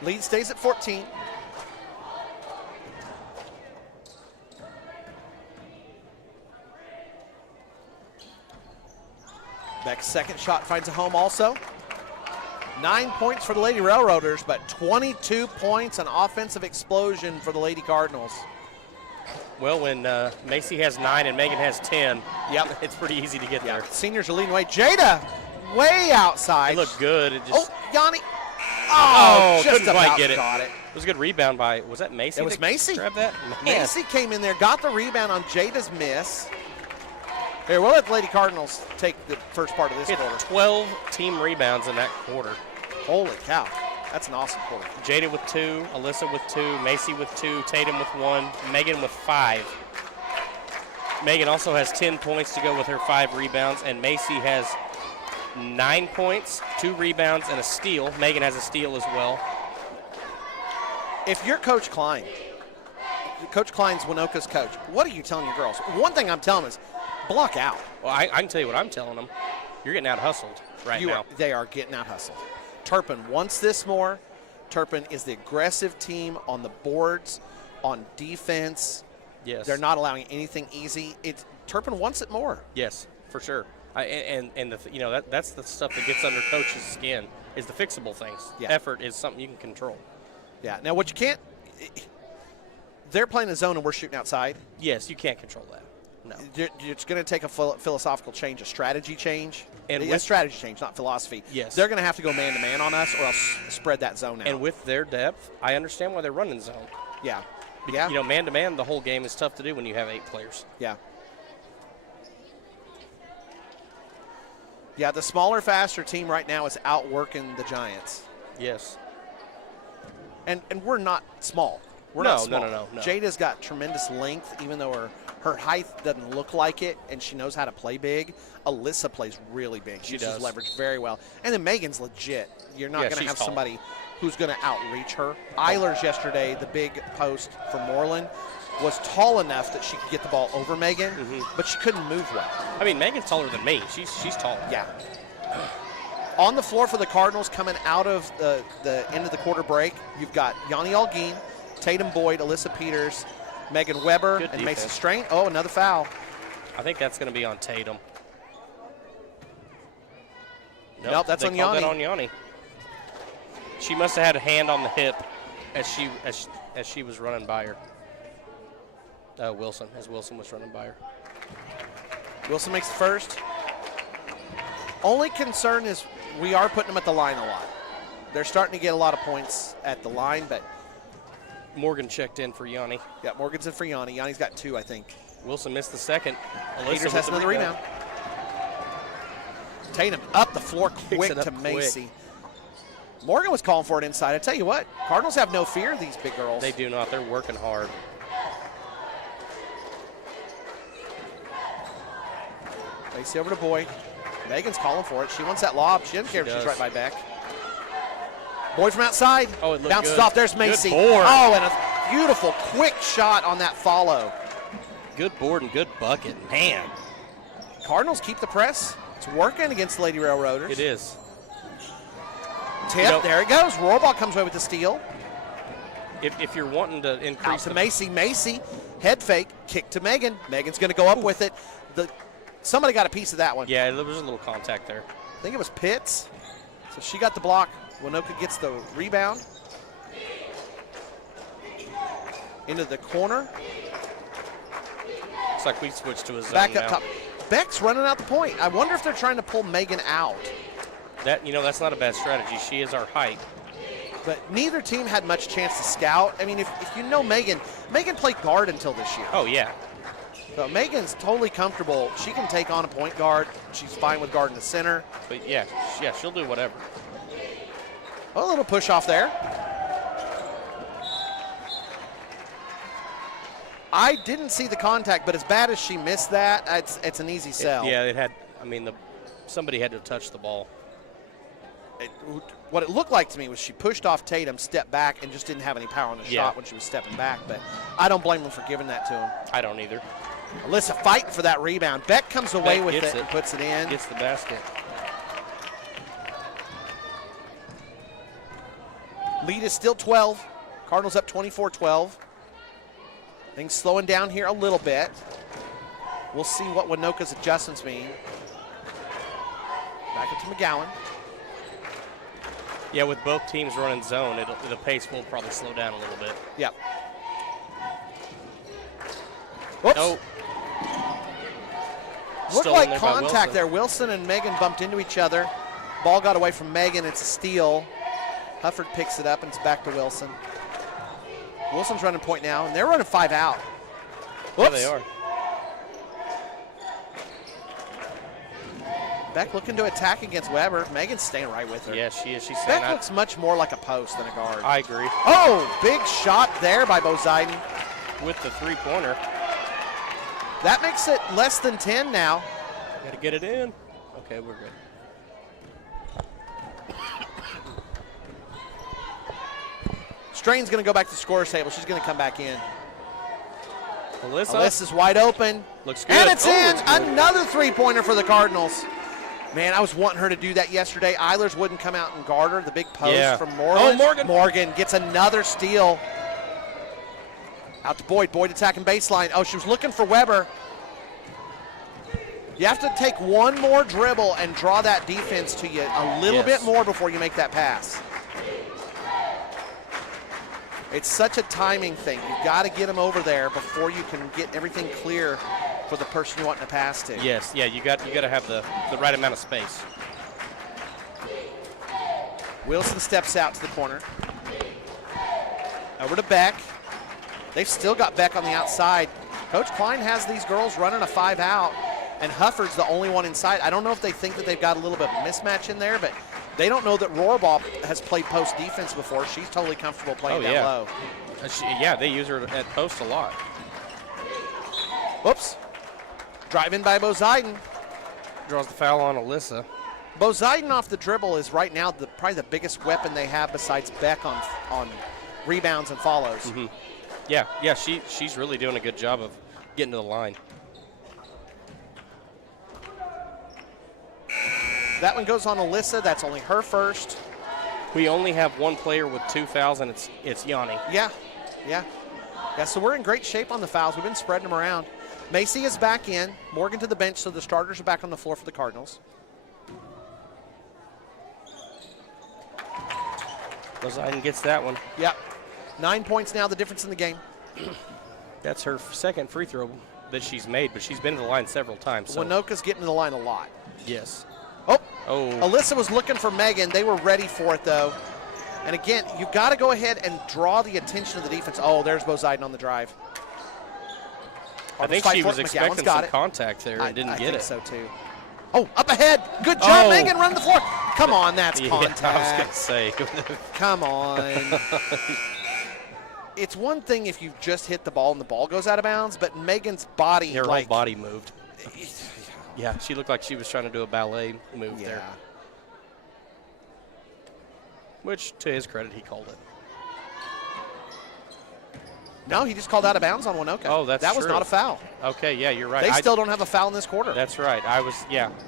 Lead stays at 14. Beck's second shot finds a home also. 9 points for the Lady Railroaders, but 22 points, an offensive explosion for the Lady Cardinals. Well, when Macy has 9 and Megan has 10, Yep. it's pretty easy to get there. Seniors are leading away. Jada way outside. It looked good. It just, Yanni. Oh, just couldn't quite about get it. got it. It was a good rebound by, was that Macy? It was Macy. Grabbed that? Macy came in there, got the rebound on Jada's miss. Here, we'll let the Lady Cardinals take the first part of this He had quarter. 12 team rebounds in that quarter. Holy cow. That's an awesome quarter. Jada with 2, Alyssa with 2, Macy with 2, Tatum with 1, Megan with 5. Megan also has 10 points to go with her 5 rebounds, and Macy has 9 points, 2 rebounds, and a steal. Megan has a steal as well. If you're Coach Klein, Coach Klein's Waynoka's coach, what are you telling your girls? One thing I'm telling them is block out. Well, I can tell you what I'm telling them. You're getting out hustled now. They are getting out hustled. Turpin wants this more. Turpin is the aggressive team on the boards, on defense. Yes. They're not allowing anything easy. Turpin wants it more. Yes, for sure. That's the stuff that gets under coach's skin is the fixable things. Yeah. Effort is something you can control. Yeah. Now, what you can't, they're playing the zone and we're shooting outside. Yes, you can't control that. No. It's going to take a philosophical change, a strategy change. And a with strategy change, not philosophy. Yes. They're going to have to go man-to-man on us or else spread that zone out. And with their depth, I understand why they're running zone. Yeah. Yeah. You know, man-to-man, the whole game is tough to do when you have 8 players. Yeah. Yeah, the smaller, faster team right now is outworking the Giants. Yes. And we're not small. We're No, not small. no. Jada's got tremendous length, even though her height doesn't look like it, and she knows how to play big. Alyssa plays really big. She uses does. leverage very well. And then Megan's legit. You're not going to she's have tall. somebody who's going to outreach her. Eilers yesterday, the big post for Moreland, was tall enough that she could get the ball over Megan, but she couldn't move well. I mean, Megan's taller than me. She's tall. Yeah. On the floor for the Cardinals coming out of the end of the quarter break, you've got Yanni Alguin, Tatum Boyd, Alyssa Peters, Megan Weber, Good and defense. Mason Strain. Oh, another foul. I think that's going to be on Tatum. Nope, that's they on called Yanni. that on Yanni. She must have had a hand on the hip as she was running by her. Wilson was running by her. Wilson makes the first. Only concern is we are putting them at the line a lot. They're starting to get a lot of points at the line, but Morgan checked in for Yanni. yeah, Morgan's in for Yanni. Yanni's got 2, I think. Wilson missed the second. Peters with has the another rebound. Tatum up the floor quick it up to quick. Macy. Morgan was calling for it inside. I tell you what, Cardinals have no fear of these big girls. They do not. They're working hard. Macy over to Boyd. Megan's calling for it. She wants that lob. She doesn't care if she's does. right by Beck. Boyd from outside. Oh, it looked bounces good. off. There's Good Macy. board. Oh, and a beautiful, quick shot on that follow. Good board and good bucket. Man, Cardinals keep the press. It's working against the Lady Railroaders. it is. Tip. You know- There it goes. Rohrbach comes away with the steal. If you're wanting to Out increase to the Macy. Macy. Head fake. Kick to Megan. Megan's going to go up with it. Somebody got a piece of that one. yeah, there was a little contact there. I think it was Pitts. So she got the block. Waynoka gets the rebound. Into the corner. Looks like we switched to a zone Back now. up top. Beck's running out the point. I wonder if they're trying to pull Megan out. That's not a bad strategy. She is our height. But neither team had much chance to scout. I mean, if you know Megan played guard until this year. Oh yeah, So Megan's totally comfortable. She can take on a point guard. She's fine with guarding the center. but yeah, she'll do whatever. A little push off there. I didn't see the contact, but as bad as she missed that, it's an easy sell. Yeah, it had. I mean, somebody had to touch the ball. What it looked like to me was she pushed off Tatum, stepped back, and just didn't have any power on the Yeah. shot when she was stepping back. But I don't blame him for giving that to him. I don't either. Alyssa fighting for that rebound. Beck comes away Beck with gets it and puts it in. Gets the basket. Lead is still 12. Cardinals up 24-12. Things slowing down here a little bit. We'll see what Waynoka's adjustments mean. Back up to McGowan. Yeah, with both teams running zone, the pace will probably slow down a little bit. Yep. Whoops. Oh. Looked like contact there. Wilson and Megan bumped into each other. Ball got away from Megan. It's a steal. Hufford picks it up, and it's back to Wilson. Wilson's running point now, and they're running 5 out. Whoops. Yeah, they are. Beck looking to attack against Weber. Megan's staying right with her. Yeah, she is. She's Beck looks much more like a post than a guard. I agree. Oh, big shot there by Bozeiden. With the three-pointer. That makes it less than 10 now. Got to get it in. Okay, we're good. Strain's going to go back to the scorer's table. She's going to come back in. Alyssa's wide open. Looks good. And it's in. Another three-pointer for the Cardinals. Man, I was wanting her to do that yesterday. Eilers wouldn't come out and guard her. The big post from Morgan. Oh, Morgan. Morgan gets another steal. Out to Boyd. Boyd attacking baseline. Oh, she was looking for Weber. You have to take one more dribble and draw that defense to you a little bit more before you make that pass. It's such a timing thing. You've got to get them over there before you can get everything clear for the person you want to pass to. Yes, yeah, you got to have the right amount of space. Wilson steps out to the corner. Over to Beck. They've still got Beck on the outside. Coach Klein has these girls running a 5 out, and Hufford's the only one inside. I don't know if they think that they've got a little bit of a mismatch in there, but they don't know that Rohrbach has played post defense before. She's totally comfortable playing down low. Yeah, they use her at post a lot. Whoops. Drive in by Bozeiden. Draws the foul on Alyssa. Bozeiden off the dribble is right now probably the biggest weapon they have besides Beck on rebounds and follows. Mm-hmm. Yeah, she's really doing a good job of getting to the line. That one goes on Alyssa. That's only her first. We only have one player with 2 fouls, and it's Yanni. Yeah. So we're in great shape on the fouls. We've been spreading them around. Macy is back in. Morgan to the bench, so the starters are back on the floor for the Cardinals. Bozeiden gets that one. Yep. 9 points now, the difference in the game. That's her second free throw that she's made, but she's been to the line several times. So. Waynoka's getting to the line a lot. Yes. Oh. Oh. Alyssa was looking for Megan. They were ready for it, though. And again, you've got to go ahead and draw the attention of the defense. Oh, there's Bozeiden on the drive. I think she was expecting some contact there and didn't get it. I think so, too. Oh, up ahead. Good job, Megan, running the floor. Come on, that's contact. I was going to say. Come on. It's one thing if you just hit the ball and the ball goes out of bounds, but Megan's body. Her whole body moved. Yeah, she looked like she was trying to do a ballet move there. Which, to his credit, he called it. No, he just called out of bounds on Waynoka. Oh, that was not a foul. Okay, yeah, you're right. They still don't have a foul in this quarter. That's right.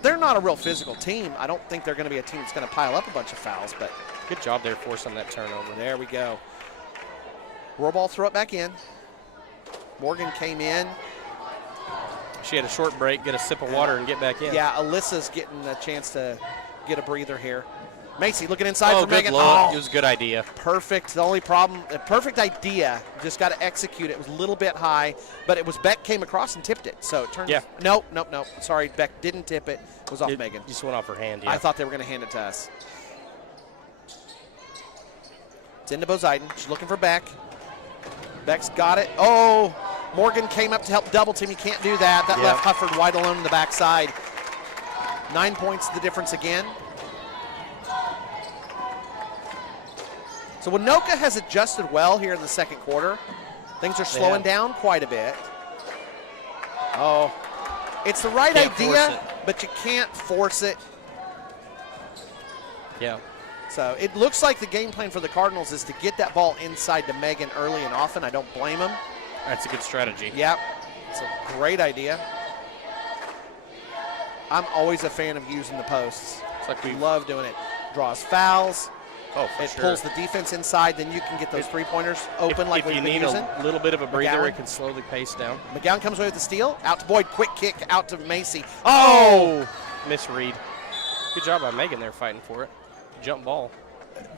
They're not a real physical team. I don't think they're going to be a team that's going to pile up a bunch of fouls, but. Good job there forcing that turnover. There we go. Rohrbach throw it back in. Morgan came in. She had a short break, get a sip of water, and get back in. Yeah, Alyssa's getting a chance to get a breather here. Macy looking inside for Megan. Look. Oh, it was a good idea. Perfect. The only problem, a perfect idea. Just got to execute it. It was a little bit high, but it was Beck came across and tipped it. So it turned. Yeah. Nope. Sorry, Beck didn't tip it. It was off Megan. Just went off her hand. Yeah. I thought they were going to hand it to us. It's into Bozeiden. She's looking for Beck. Beck's got it. Oh, Morgan came up to help double team. He can't do that. That left Hufford wide alone in the backside. 9 points the difference again. So Waynoka has adjusted well here in the second quarter. Things are slowing down quite a bit. Oh, it's the right idea, but you can't force it. Yeah. So it looks like the game plan for the Cardinals is to get that ball inside to Megan early and often. I don't blame them. That's a good strategy. Yep. It's a great idea. I'm always a fan of using the posts. It's like we love doing it. Draws fouls. Oh, for it sure. pulls the defense inside, then you can get those three-pointers open like we've been using. If you need a little bit of a breather, it can slowly pace down. McGowan comes away with the steal. Out to Boyd. Quick kick out to Macy. Oh! Misread. Good job by Megan there fighting for it. Jump ball.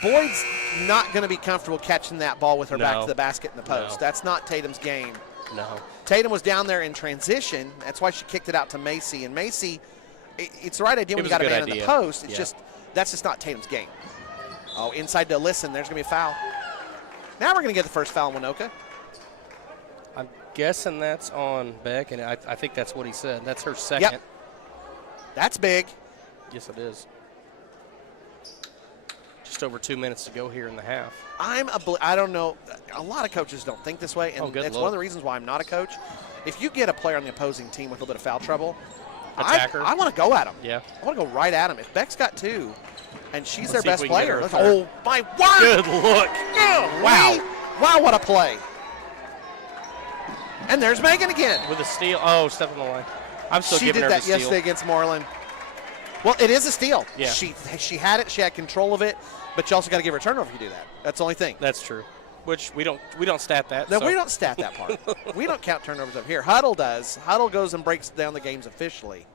Boyd's not going to be comfortable catching that ball with her back No. to the basket in the post. No. That's not Tatum's game. No. Tatum was down there in transition. That's why she kicked it out to Macy. And Macy, it's the right idea when you got a man in the post. It's just that's just not Tatum's game. Oh, inside to listen. There's going to be a foul. Now we're going to get the first foul on Waynoka. I'm guessing that's on Beck, and I think that's what he said. That's her second. Yep. That's big. Yes, it is. Just over 2 minutes to go here in the half. I don't know. A lot of coaches don't think this way, and it's one of the reasons why I'm not a coach. If you get a player on the opposing team with a little bit of foul trouble, I want to go at him. Yeah. I want to go right at him. If Beck's got 2, and she's their Let's see if best we can get player. her a third. Oh, my word! Good look. Wow. Wow, what a play. And there's Megan again. With a steal. Oh, step on the line. I'm still giving her the steal. She did that yesterday against Moreland. Well, it is a steal. Yeah. She had it. She had control of it. But you also got to give her a turnover if you do that. That's the only thing. That's true. Which we don't stat that. No, so. we don't stat that part. We don't count turnovers up here. Huddle does. Huddle goes and breaks down the games officially.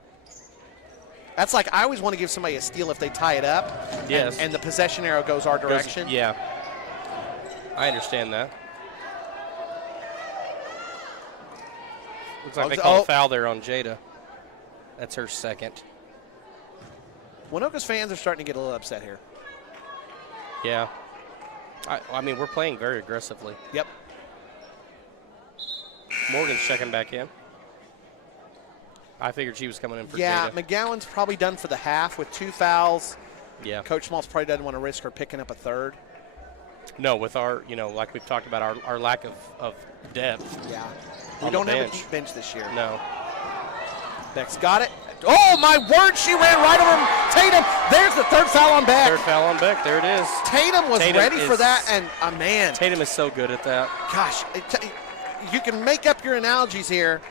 That's like I always want to give somebody a steal if they tie it up. Yes. And the possession arrow goes our direction. Yeah. I understand that. Looks like they called a foul there on Jada. That's her second. Waynoka's fans are starting to get a little upset here. Yeah. I mean, we're playing very aggressively. Yep. Morgan's checking back in. I figured she was coming in for Yeah, Jada. McGowan's probably done for the half with 2 fouls. Yeah. Coach Smalls probably doesn't want to risk her picking up a third. No, with our, like we've talked about, our lack of depth. Yeah. We don't have a deep bench this year. No. Beck's got it. Oh, my word, she ran right over Tatum. There's the third foul on Beck. Third foul on Beck. There it is. Tatum was ready for that, and man. Tatum is so good at that. Gosh, you can make up your analogies here.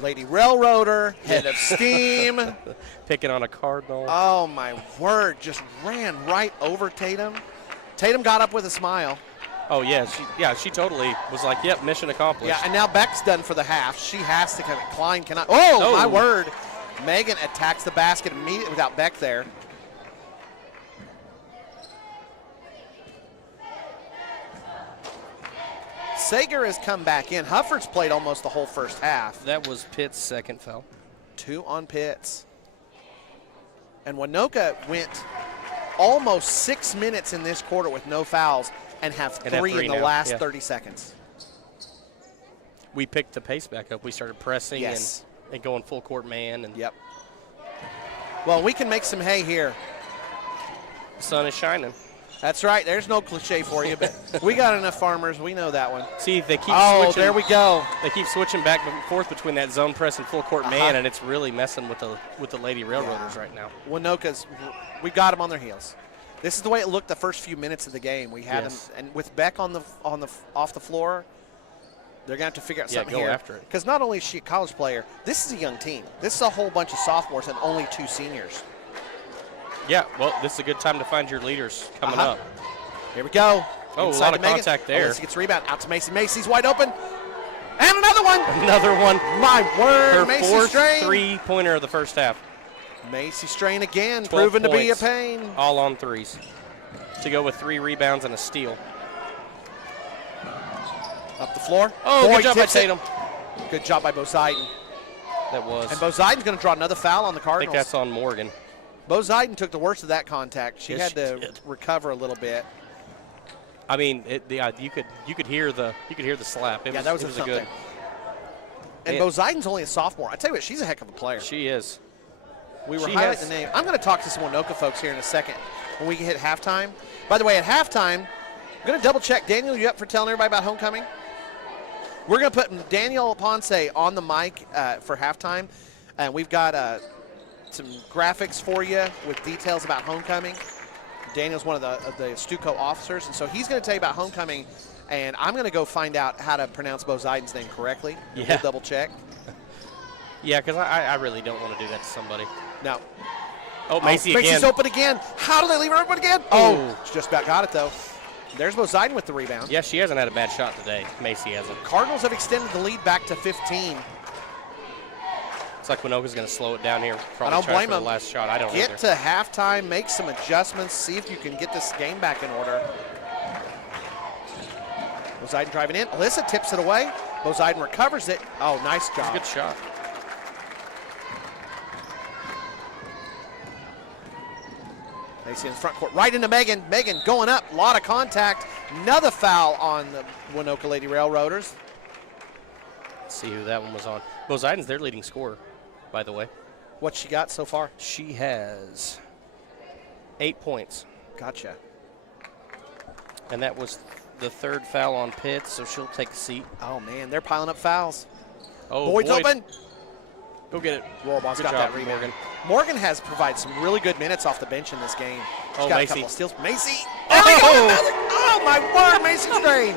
Lady Railroader, head of steam. Picking on a Cardinal. Oh, my word, just ran right over Tatum. Tatum got up with a smile. Oh, yeah, she totally was like, yep, mission accomplished. Yeah, and now Beck's done for the half. She has to come. Klein cannot. Oh, my word. Megan attacks the basket immediately without Beck there. Sager has come back in. Hufford's played almost the whole first half. That was Pitt's second foul. 2 on Pitts. And Waynoka went almost 6 minutes in this quarter with no fouls and have 3 in the last 30 seconds. We picked the pace back up. We started pressing and going full court man. And yep. Well, we can make some hay here. The sun is shining. That's right. There's no cliche for you, but we got enough farmers. We know that one. See, they keep switching. Oh, there we go. They keep switching back and forth between that zone press and full court man, and it's really messing with the Lady Railroaders right now. Waynoka's, we got them on their heels. This is the way it looked the first few minutes of the game. We had them, and with Beck off the floor, they're gonna have to figure out something go here. after it. Because not only is she a college player, this is a young team. This is a whole bunch of sophomores and only 2 seniors. Yeah, well, this is a good time to find your leaders coming up. Here we go. Oh, inside a lot of contact there. She gets a rebound out to Macy. Macy's wide open. And another one. Another one. My word. Her Macy fourth Strain. 3-pointer of the first half. Macy Strain again, proven to be a pain. All on threes. To go with 3 rebounds and a steal. Up the floor. Oh, good job by Tatum. Good job by Bozeiden. That was. And Bozeiden's going to draw another foul on the Cardinals. I think that's on Morgan. Bozeiden took the worst of that contact. She had to recover a little bit. I mean, you could hear the slap. That was a good. And Bozeiden's only a sophomore. I tell you what, she's a heck of a player. She is. We were highlighting the name. I'm going to talk to some Waynoka folks here in a second when we hit halftime. By the way, at halftime, I'm going to double check. Daniel, you up for telling everybody about homecoming? We're going to put Daniel Ponce on the mic for halftime, and we've got some graphics for you with details about homecoming. Daniel's one of the Stuco officers, and so he's going to tell you about homecoming, and I'm going to go find out how to pronounce Bozeiden's name correctly. We'll double check. Yeah, because I really don't want to do that to somebody. No. Oh, Macy's again. Open again. How do they leave her open again? Oh, she just about got it, though. There's Bozeiden with the rebound. Yeah, she hasn't had a bad shot today. Macy hasn't. Cardinals have extended the lead back to 15. Looks like Waynoka's going to slow it down here. Probably I don't try blame for the him. last shot. I don't either. Get to halftime, make some adjustments, see if you can get this game back in order. Poseidon driving in. Alyssa tips it away. Poseidon recovers it. Oh, nice job. Good shot. Macy in the front court, right into Megan. Megan going up, a lot of contact. Another foul on the Waynoka Lady Railroaders. Let's see who that one was on. Poseidon's their leading scorer, by the way. What she got so far? She has 8 points. Gotcha. And that was the third foul on Pitts, so she'll take a seat. Oh, man, they're piling up fouls. Oh, Boyd's Boyd. open. Go get it. Rohrabaugh's Good got job, that rebound. Morgan. Morgan has provided some really good minutes off the bench in this game. She's Oh, got Macy. a couple of steals. Macy. There we go. Oh, my word, Macy's drain.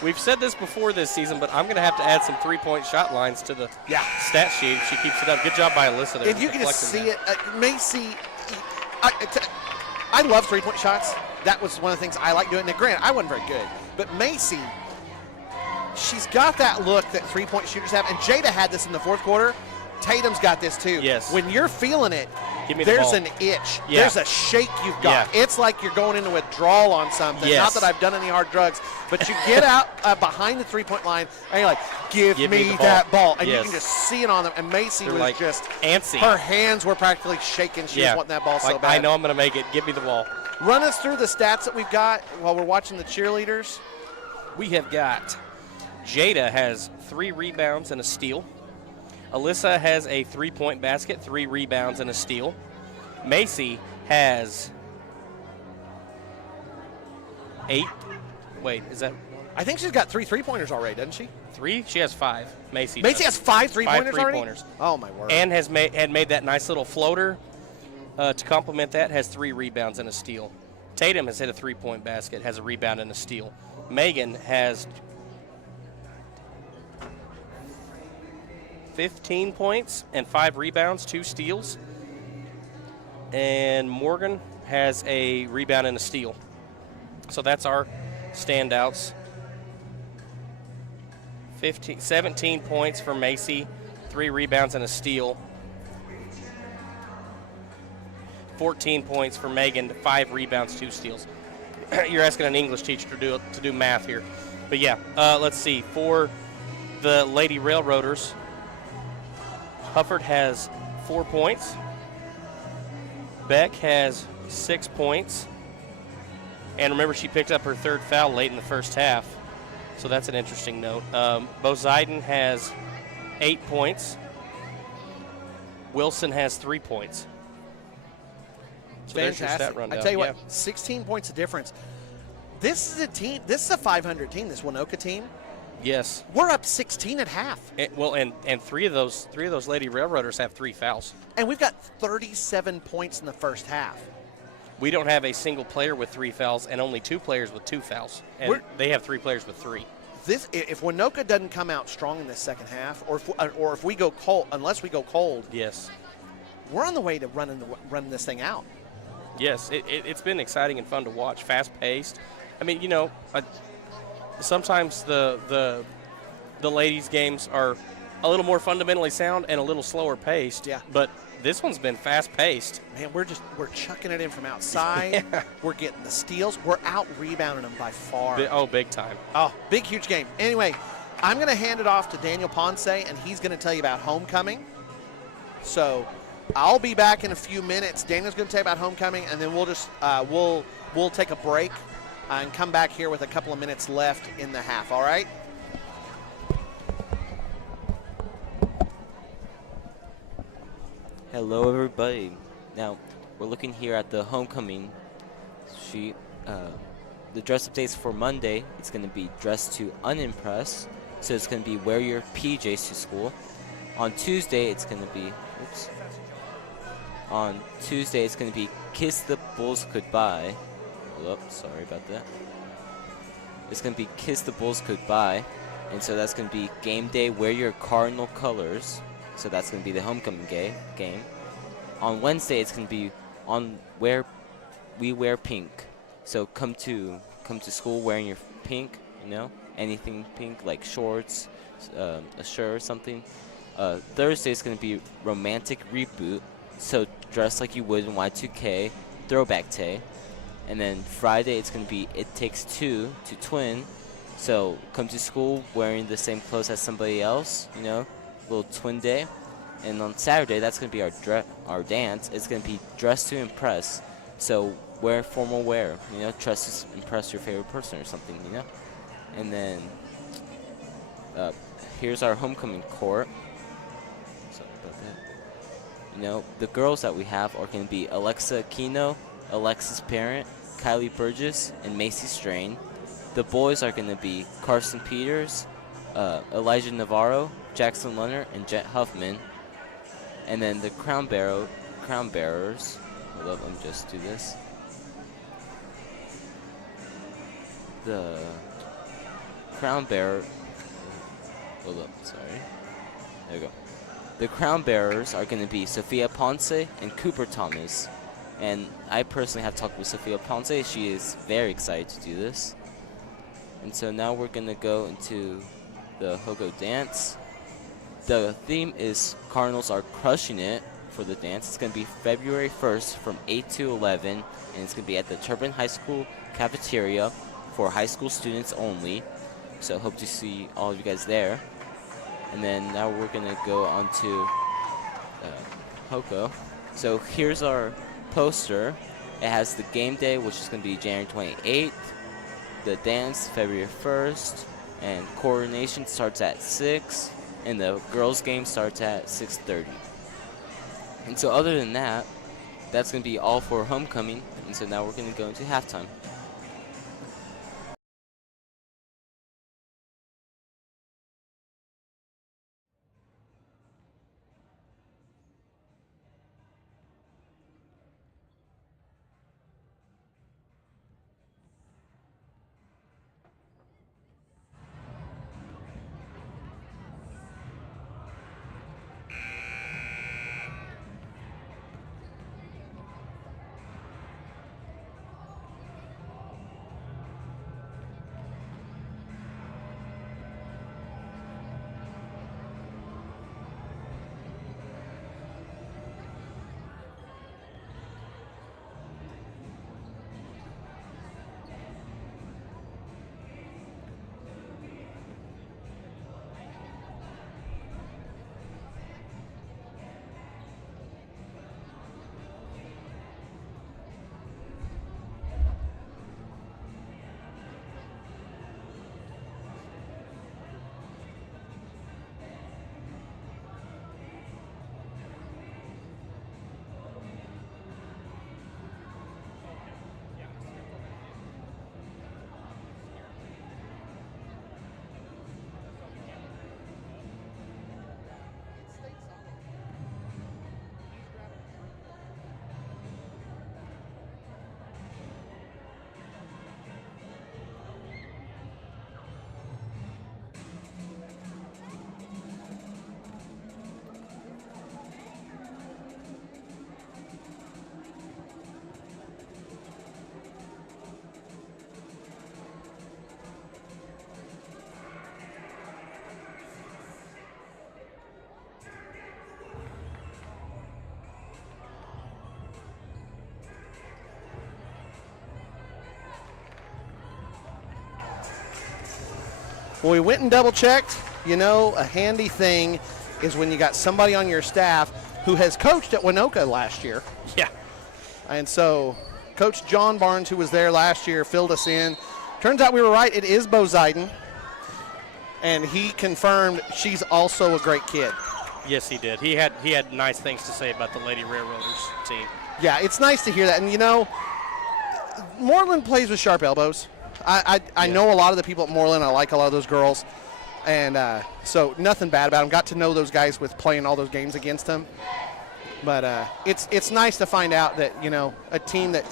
We've said this before this season, but I'm going to have to add some three-point shot lines to the stat sheet if she keeps it up. Good job by Alyssa there. If you can just see it, Macy, I love three-point shots. That was one of the things I like doing. Now, granted, I wasn't very good, but Macy, she's got that look that three-point shooters have, and Jada had this in the fourth quarter. Tatum's got this too. Yes. When you're feeling it, Give me the there's ball. an itch. Yeah. There's a shake you've got. Yeah. It's like you're going into withdrawal on something. Yes. Not that I've done any hard drugs, but you get out behind the three-point line, and you're like, give me that ball. And you Yes. can just see it on them. And Macy They're was like just antsy. Her hands were practically shaking. She was wanting that ball so Like, bad. I know I'm going to make it. Give me the ball. Run us through the stats that we've got while we're watching the cheerleaders. We have got Jada has 3 rebounds and a steal. Alyssa has a 3-point basket, 3 rebounds and a steal. Macy has 8. Wait, is that I think she's got 3 3-pointers already, doesn't she? 3? She has 5. Macy Macy does. has 5 3-pointers 5 already? three-pointers. Oh, my word. And had made that nice little floater to complement that, has 3 rebounds and a steal. Tatum has hit a 3-point basket, has a rebound and a steal. Megan has 15 points and 5 rebounds, 2 steals. And Morgan has a rebound and a steal. So that's our standouts. 17 points for Macy, 3 rebounds and a steal. 14 points for Megan, 5 rebounds, 2 steals. You're asking an English teacher to do math here. But yeah, let's see. For the Lady Railroaders, Hufford has 4 points. Beck has 6 points. And remember, she picked up her 3rd foul late in the first half. So that's an interesting note. Poseidon has 8 points. Wilson has 3 points. So there's your stat Fantastic. rundown. I tell you what, 16 points of difference. This is a team. This is a 500 team. This Waynoka team. Yes. We're up 16 at half. And three of those Lady Railroaders have 3 fouls. And we've got 37 points in the first half. We don't have a single player with 3 fouls and only 2 players with 2 fouls. And they have 3 players with 3. If Waynoka doesn't come out strong in this second half, or if we go cold, unless we go cold, yes, we're on the way to running this thing out. Yes, it's been exciting and fun to watch. Fast-paced. I mean, you know, sometimes the ladies' games are a little more fundamentally sound and a little slower paced. Yeah. But this one's been fast-paced. Man, we're chucking it in from outside. Yeah. We're getting the steals. We're out-rebounding them by far. Big time. Oh, big, huge game. Anyway, I'm going to hand it off to Daniel Ponce, and he's going to tell you about homecoming. So I'll be back in a few minutes. Daniel's going to tell you about homecoming, and then we'll just we'll take a break and come back here with a couple of minutes left in the half. All right? Hello, everybody. Now, we're looking here at the homecoming sheet. The dress-up dates for Monday, it's going to be dress to unimpress. So it's going to be wear your PJs to school. On Tuesday, it's going to be, on Tuesday, it's going to be kiss the bulls goodbye. Hold up, sorry about that. It's going to be kiss the bulls goodbye. And so that's going to be game day, wear your cardinal colors. So that's going to be the homecoming game. On Wednesday, it's going to be we wear pink. So come to school wearing your pink, you know, anything pink like shorts, a shirt or something. Thursday is going to be Romantic Reboot, so dress like you would in Y2K, Throwback Day. And then Friday it's going to be It Takes Two to Twin, so come to school wearing the same clothes as somebody else, you know, little twin day. And on Saturday, that's going to be our dance. It's going to be Dress to Impress, so wear formal wear, you know, dress to impress your favorite person or something, you know. And then here's our homecoming court. Sorry about that. You know, the girls that we have are going to be Alexa Aquino, Alexis Parent, Kylie Burgess, and Macy Strain. The boys are going to be Carson Peters, Elijah Navarro, Jackson Leonard, and Jet Huffman. And then the crown bearers, hold up, let me just do this. The crown bearer, hold up, sorry. There we go. The crown bearers are going to be Sophia Ponce and Cooper Thomas. And I personally have talked with Sophia Ponce. She is very excited to do this. And so now we're going to go into the Hogo dance. The theme is Cardinals are crushing it for the dance. It's going to be February 1st from 8 to 11, and it's going to be at the Turpin High School cafeteria for high school students only. So hope to see all of you guys there. And then now we're going to go on to Hogo. So here's our poster. It has the game day, which is going to be January 28th, the dance February 1st, and coronation starts at 6. And the girls' game starts at 6:30. And so other than that, that's going to be all for homecoming. And so now we're going to go into halftime. Well, we went and double checked. You know, a handy thing is when you got somebody on your staff who has coached at Waynoka last year. Yeah. And so Coach John Barnes, who was there last year, filled us in. Turns out we were right. It is Bo Zeiden. And he confirmed she's also a great kid. Yes, he did. He had nice things to say about the Lady Railroaders team. Yeah, it's nice to hear that. And, you know, Moreland plays with sharp elbows. I know a lot of the people at Moreland. I like a lot of those girls. And so nothing bad about them. Got to know those guys with playing all those games against them. But it's nice to find out that, you know, a team that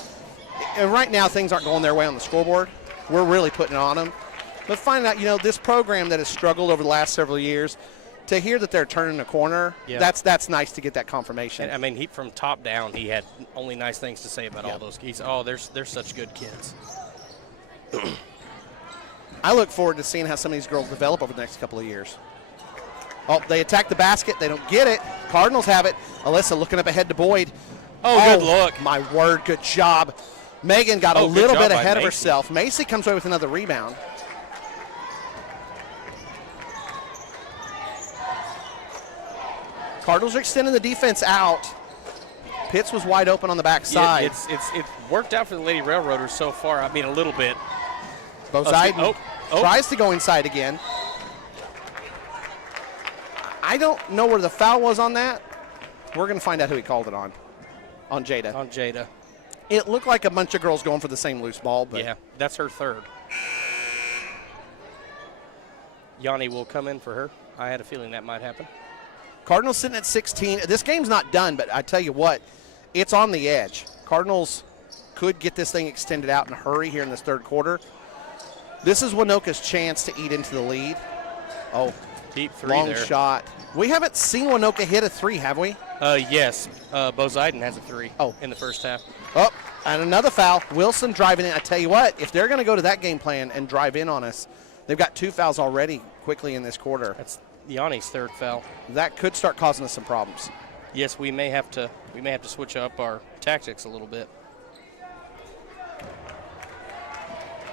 right now things aren't going their way on the scoreboard. We're really putting it on them. But finding out, you know, this program that has struggled over the last several years, to hear that they're turning a corner, that's nice to get that confirmation. And, I mean, he from top down, he had only nice things to say about all those kids. Oh, they're such good kids. I look forward to seeing how some of these girls develop over the next couple of years. Oh, they attack the basket. They don't get it. Cardinals have it. Alyssa looking up ahead to Boyd. Oh, good look. My word, good job. Megan got a good little job bit by ahead of Macy. herself. Macy comes away with another rebound. Cardinals are extending the defense out. Pitts was wide open on the backside. It's worked out for the Lady Railroaders so far. I mean, a little bit. Bozaiden tries to go inside again. I don't know where the foul was on that. We're going to find out who he called it on Jada. On Jada. It looked like a bunch of girls going for the same loose ball, but Yeah, that's her third. Yanni will come in for her. I had a feeling that might happen. Cardinals sitting at 16. This game's not done, but I tell you what, it's on the edge. Cardinals could get this thing extended out in a hurry here in this third quarter. This is Waynoka's chance to eat into the lead. Oh, deep three long there. shot. We haven't seen Waynoka hit a three, have we? Yes. Bozaiden has a three in the first half. Oh, and another foul. Wilson driving in. I tell you what, if they're going to go to that game plan and drive in on us, they've got 2 fouls already quickly in this quarter. That's Yanni's third foul. That could start causing us some problems. Yes, we may have to switch up our tactics a little bit.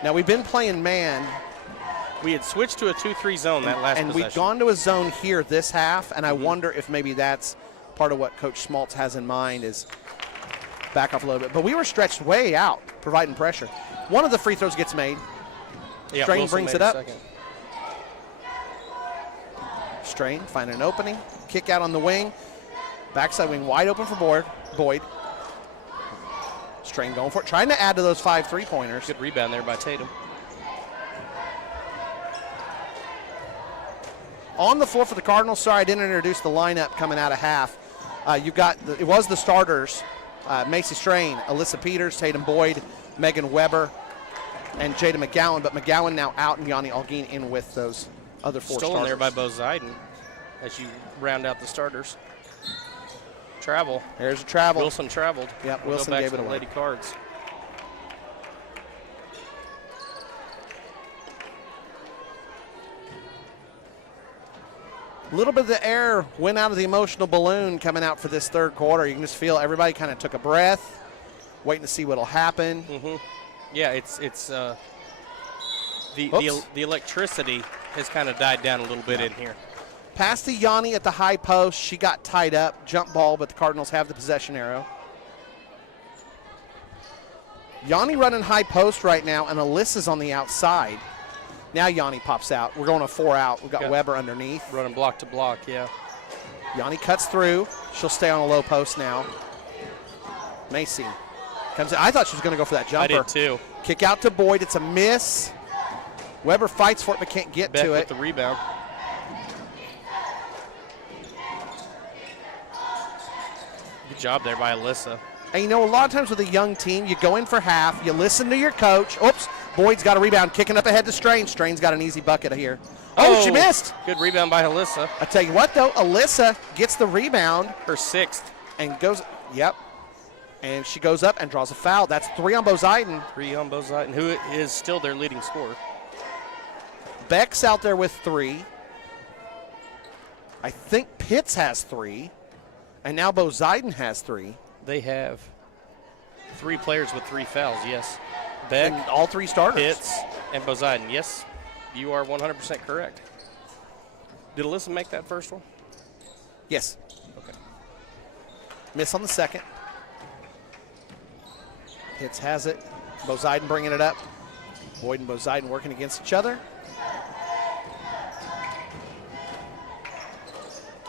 Now, we've been playing man. We had switched to a 2-3 zone that last and possession. we've gone to a zone here this half, and I wonder if maybe that's part of what Coach Schmaltz has in mind is back off a little bit. But we were stretched way out, providing pressure. One of the free throws gets made. Yeah, Strain Wilson brings made it a up. second. Strain, finding an opening. Kick out on the wing. Backside wing wide open for Boyd. Strain going for it, trying to add to those 5 3-pointers. Good rebound there by Tatum. On the floor for the Cardinals. Sorry, I didn't introduce the lineup coming out of half. You've got it was the starters: Macy Strain, Alyssa Peters, Tatum Boyd, Megan Weber, and Jada McGowan. But McGowan now out, and Yanni Alguin in with those other 4 Stolen starters. there by Bozaiden as you round out the starters. Travel. There's a travel. Wilson traveled. Yep, We'll Wilson go back gave to it the away. Lady Cards. A little bit of the air went out of the emotional balloon coming out for this third quarter. You can just feel everybody kind of took a breath, waiting to see what'll happen. Yeah, it's the electricity has kind of died down a little bit in here. Pass to Yanni at the high post. She got tied up. Jump ball, but the Cardinals have the possession arrow. Yanni running high post right now, and Alyssa's on the outside. Now Yanni pops out. We're going a 4 out. We've got Weber underneath. Running block to block, yeah. Yanni cuts through. She'll stay on a low post now. Macy comes in. I thought she was going to go for that jumper. I did too. Kick out to Boyd. It's a miss. Weber fights for it but can't get Beck to with it. the rebound. Good job there by Alyssa. And you know, a lot of times with a young team, you go in for half, you listen to your coach. Oops, Boyd's got a rebound, kicking up ahead to Strain. Strain's got an easy bucket here. Oh, she missed. Good rebound by Alyssa. I tell you what, though, Alyssa gets the rebound. Her 6th. And goes, and she goes up and draws a foul. That's 3 on Bozaiden. 3 on Bozaiden, who is still their leading scorer. Beck's out there with 3. I think Pitts has 3. And now Bozaiden has 3. They have 3 players with 3 fouls, yes. Beck, And all 3 starters. Pitts, and Bozaiden. Yes, you are 100% correct. Did Alyssa make that first one? Yes. Okay. Miss on the second. Pitts has it. Bozaiden bringing it up. Boyd and Bozaiden working against each other.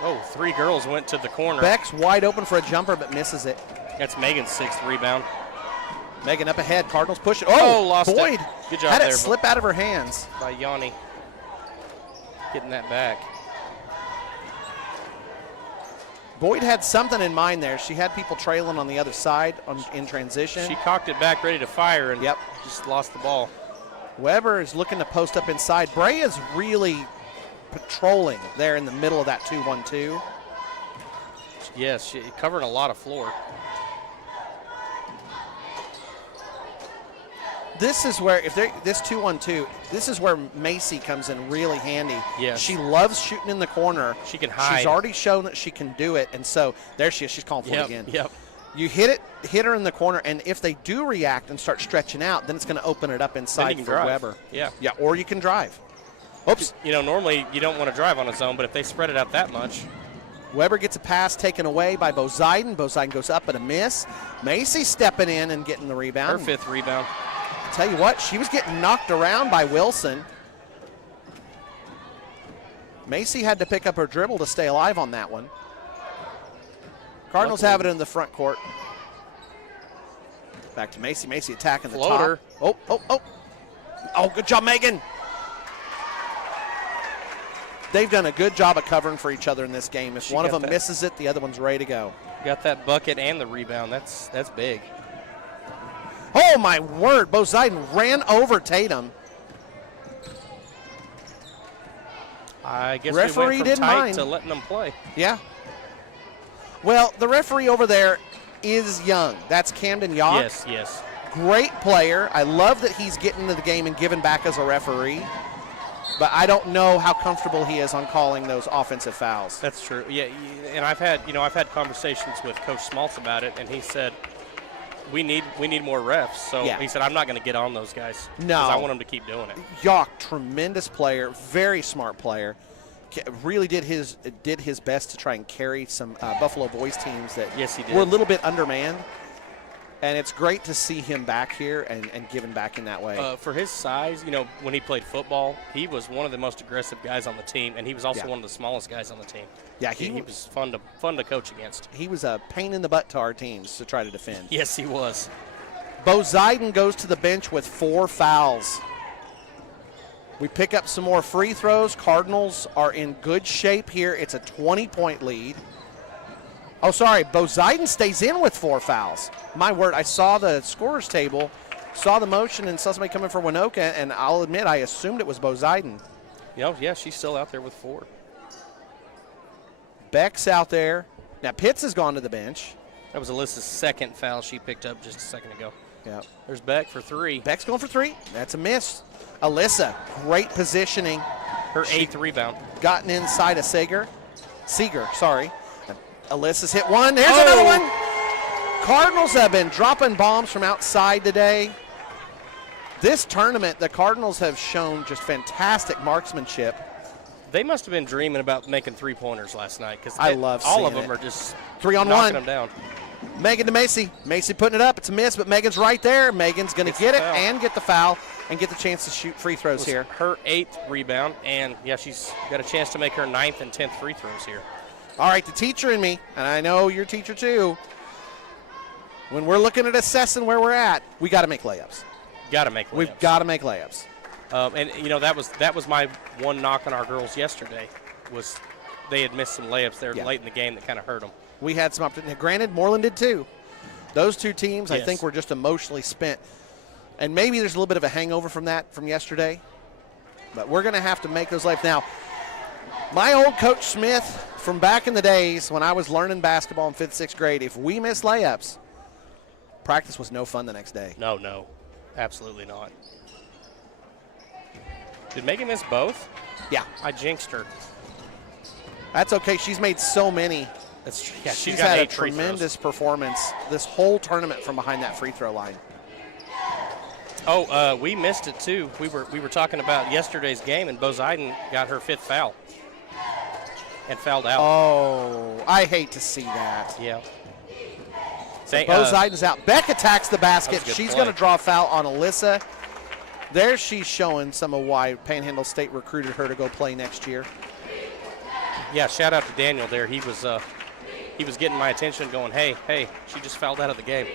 Oh, 3 girls went to the corner. Beck's wide open for a jumper but misses it. That's Megan's 6th rebound. Megan up ahead. Cardinals push it. Lost it. Boyd Good job had it there, slip out of her hands. By Yanni. Getting that back. Boyd had something in mind there. She had people trailing on the other side in transition. She cocked it back ready to fire and Yep. just lost the ball. Weber is looking to post up inside. Bray is really patrolling there in the middle of that 2-1-2. Yes, she covered a lot of floor. This is where, if this 2-1-2, this is where Macy comes in really handy. Yes. She loves shooting in the corner. She can hide. She's already shown that she can do it, and so there she is. She's calling for it again. Yep. You hit her in the corner, and if they do react and start stretching out, then it's going to open it up inside for drive. Weber. Yeah. Yeah, or you can drive. Oops. Normally you don't want to drive on a zone, but if they spread it out that much. Weber gets a pass taken away by Bozeiden. Bozeiden goes up and a miss. Macy stepping in and getting the rebound. Her 5th rebound. Tell you what, she was getting knocked around by Wilson. Macy had to pick up her dribble to stay alive on that one. Cardinals have it in the front court. Back to Macy. Macy attacking the Floater. top. Oh, good job, Megan. They've done a good job of covering for each other in this game. If one of them misses it, the other one's ready to go. Got that bucket and the rebound. That's big. Oh, my word. Bozeiden ran over Tatum. I guess Referee we went didn't from tight mind. to letting them play. Yeah. Well, the referee over there is young. That's Camden Yock. Yes. Great player. I love that he's getting into the game and giving back as a referee. But I don't know how comfortable he is on calling those offensive fouls. That's true. Yeah, and I've had conversations with Coach Smaltz about it, and he said we need more refs. So he said I'm not going to get on those guys. No, because I want them to keep doing it. Yock, tremendous player, very smart player. Really did his best to try and carry some Buffalo boys teams that were a little bit undermanned. And it's great to see him back here and giving back in that way. For his size, when he played football, he was one of the most aggressive guys on the team, and he was also one of the smallest guys on the team. Yeah, he was fun to coach against. He was a pain in the butt to our teams to try to defend. Yes, he was. Bozeiden goes to the bench with 4 fouls. We pick up some more free throws. Cardinals are in good shape here. It's a 20-point lead. Oh, sorry, Bozeiden stays in with 4 fouls. My word, I saw the scorer's table, saw the motion, and saw somebody coming for Waynoka, and I'll admit I assumed it was Bozeiden. Yeah, she's still out there with 4. Beck's out there. Now, Pitts has gone to the bench. That was Alyssa's 2nd foul she picked up just a second ago. Yeah. There's Beck for 3. Beck's going for 3. That's a miss. Alyssa, great positioning. Her 8th rebound. Gotten inside of Seeger, sorry. Alyssa's hit one. There's another one. Cardinals have been dropping bombs from outside today. This tournament, the Cardinals have shown just fantastic marksmanship. They must have been dreaming about making 3-pointers last night because I love all of seeing them are just 3-on-1. knocking them down. Megan to Macy. Macy putting it up. It's a miss, but Megan's right there. Megan's going to get it and get the foul and get the chance to shoot free throws here. Her 8th rebound, and she's got a chance to make her 9th and 10th free throws here. All right, the teacher in me, and I know you're a teacher too, when we're looking at assessing where we're at, we got to make layups. We've got to make layups. And that was my one knock on our girls yesterday, was they had missed some layups there late in the game that kind of hurt them. We had some opportunity. Granted, Moreland did too. Those two teams, I think, were just emotionally spent. And maybe there's a little bit of a hangover from yesterday. But we're going to have to make those layups. Now, my old Coach Smith from back in the days when I was learning basketball in 5th, 6th grade, if we missed layups, practice was no fun the next day. No, absolutely not. Did Megan miss both? Yeah. I jinxed her. That's okay. She's made so many. She's had a tremendous performance this whole tournament from behind that free throw line. Oh, we missed it too. We were talking about yesterday's game, and Bozeiden got her 5th foul and fouled out. Oh, I hate to see that. Yeah. Bozeiden's out. Beck attacks the basket. She's going to draw a foul on Alyssa. There she's showing some of why Panhandle State recruited her to go play next year. Yeah, shout out to Daniel there. He was getting my attention going, hey, she just fouled out of the game.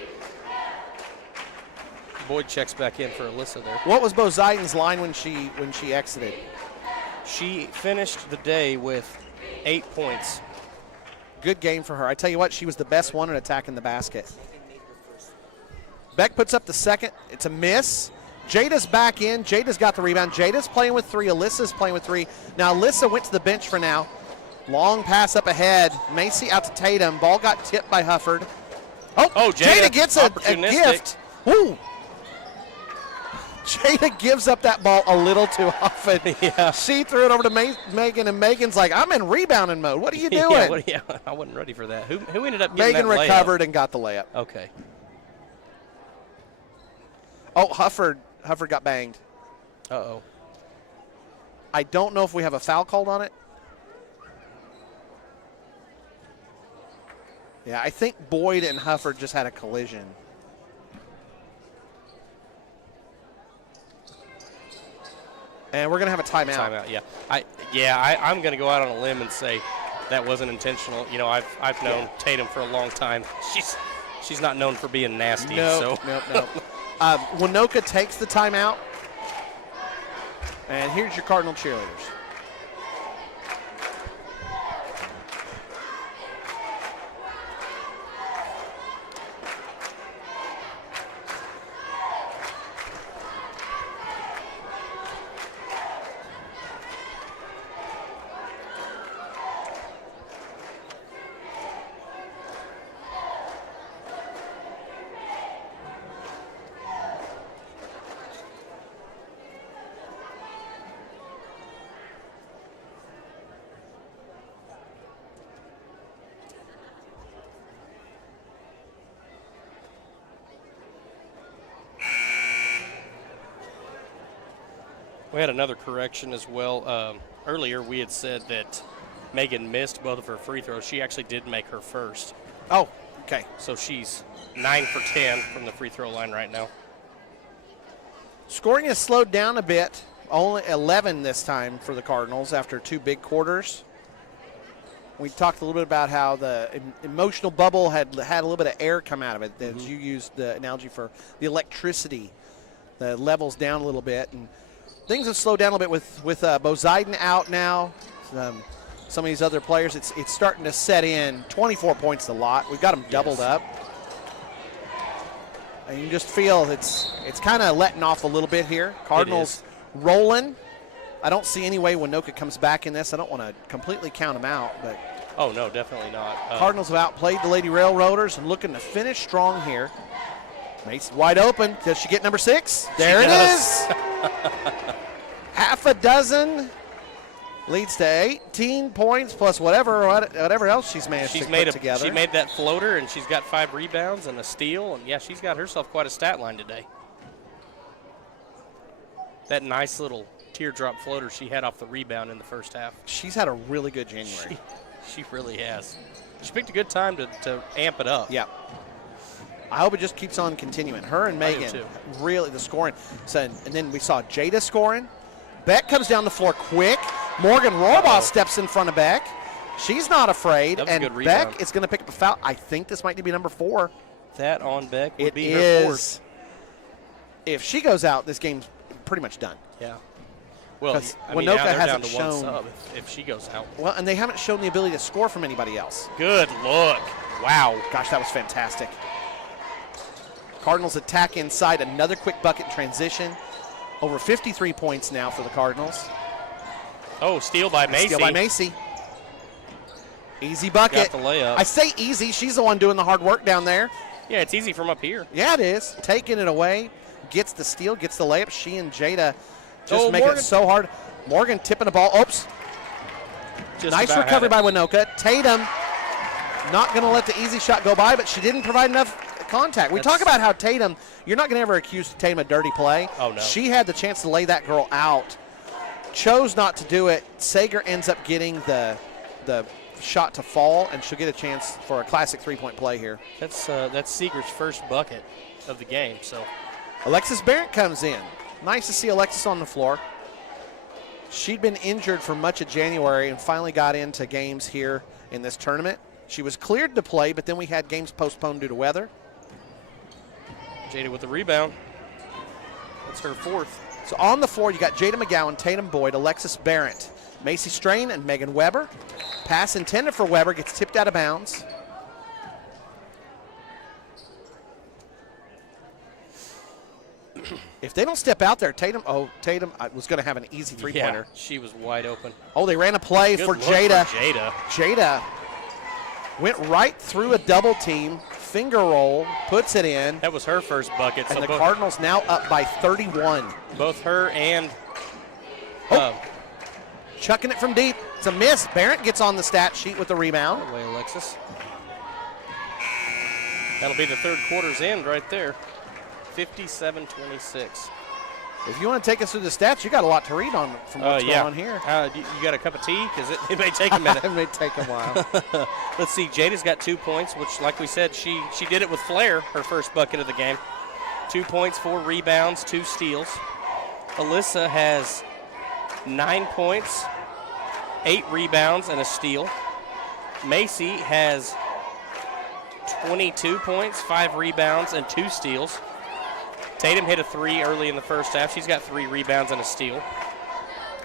Boyd checks back in for Alyssa there. What was Bozeiden's line when she exited? She finished the day with 8 points. Good game for her. I tell you what, she was the best one in attacking the basket. Beck puts up the second. It's a miss. Jada's back in. Jada's got the rebound. Jada's playing with 3. Alyssa's playing with 3. Now Alyssa went to the bench for now. Long pass up ahead. Macy out to Tatum. Ball got tipped by Hufford. Oh, Jada gets a gift. Ooh. Jada gives up that ball a little too often. Yeah. She threw it over to Megan, and Megan's like, I'm in rebounding mode. What are you doing? Yeah, I wasn't ready for that. Who ended up getting Megan that layup? recovered and got the layup. Okay. Oh, Hufford got banged. Uh-oh. I don't know if we have a foul called on it. Yeah, I think Boyd and Hufford just had a collision. And we're going to have a timeout. Timeout, yeah. I'm going to go out on a limb and say that wasn't intentional. You know, I've known Tatum for a long time. She's not known for being nasty. Nope. Waynoka takes the timeout. And here's your Cardinal cheerleaders. We had another correction as well. Earlier we had said that Megan missed both of her free throws. She actually did make her first. Oh, okay. So she's 9 for 10 from the free throw line right now. Scoring has slowed down a bit. Only 11 this time for the Cardinals after 2 big quarters. We talked a little bit about how the emotional bubble had a little bit of air come out of it. As you used the analogy for the electricity, the levels down a little bit. And things have slowed down a little bit with Bozaiden out now. Some of these other players, it's starting to set in. 24 points a lot. We've got them doubled up. And you just feel it's kind of letting off a little bit here. Cardinals rolling. I don't see any way Waynoka comes back in this. I don't want to completely count them out, but oh no, definitely not. Cardinals have outplayed the Lady Railroaders and looking to finish strong here. Mace wide open. Does she get number 6? There it is. Half a dozen leads to 18 points plus whatever else she's managed to put together. She made that floater, and she's got 5 rebounds and a steal, and yeah, she's got herself quite a stat line today. That nice little teardrop floater she had off the rebound in the first half. She's had a really good January. She really has. She picked a good time to amp it up. Yeah. I hope it just keeps on continuing. Her and Megan, really the scoring. So, and then we saw Jada scoring. Beck comes down the floor quick. Morgan Rohrbaugh steps in front of Beck. She's not afraid. And Beck is going to pick up a foul. I think this might be number 4. That on Beck would be her 4th. If she goes out, this game's pretty much done. Yeah. Well, Waynoka hasn't down to shown 1 sub if she goes out. Well, and they haven't shown the ability to score from anybody else. Good look. Wow. Gosh, that was fantastic. Cardinals attack inside. Another quick bucket transition. Over 53 points now for the Cardinals. Oh, steal by Macy. Steal by Macy. Easy bucket. Got the layup. I say easy. She's the one doing the hard work down there. Yeah, it's easy from up here. Yeah, it is. Taking it away. Gets the steal. Gets the layup. She and Jada just make it so hard. Morgan tipping the ball. Oops. Nice recovery by Waynoka. Tatum not going to let the easy shot go by, but she didn't provide enough contact. We talk about how Tatum, you're not going to ever accuse Tatum of dirty play. Oh, no. She had the chance to lay that girl out. Chose not to do it. Sager ends up getting the shot to fall, and she'll get a chance for a classic three-point play here. That's Seeger's first bucket of the game. So Alexis Barrett comes in. Nice to see Alexis on the floor. She'd been injured for much of January and finally got into games here in this tournament. She was cleared to play, but then we had games postponed due to weather. Jada with the rebound. That's her 4th. So on the floor, you got Jada McGowan, Tatum Boyd, Alexis Barrett, Macy Strain, and Megan Weber. Pass intended for Weber gets tipped out of bounds. If they don't step out there, Tatum was going to have an easy three-pointer. Yeah, she was wide open. Oh, they ran a play for Jada. Jada went right through a double team, finger roll, puts it in, That was her first bucket. and So the both, Cardinals now up by 31. both her and Chucking it from deep. It's a miss. Barrett gets on the stat sheet with the rebound. away Alexis. That'll be the third quarter's end right there. 57-26. If you want to take us through the stats, you got a lot to read on from what's going on here. You got a cup of tea? Because it may take a minute. It may take a while. Let's see. Jada's got 2 points, which, like we said, she did it with flair, her first bucket of the game. 2 points, 4 rebounds, 2 steals. Alyssa has 9 points, 8 rebounds, and a steal. Macy has 22 points, 5 rebounds, and 2 steals. Tatum hit a 3 early in the first half. She's got 3 rebounds and a steal.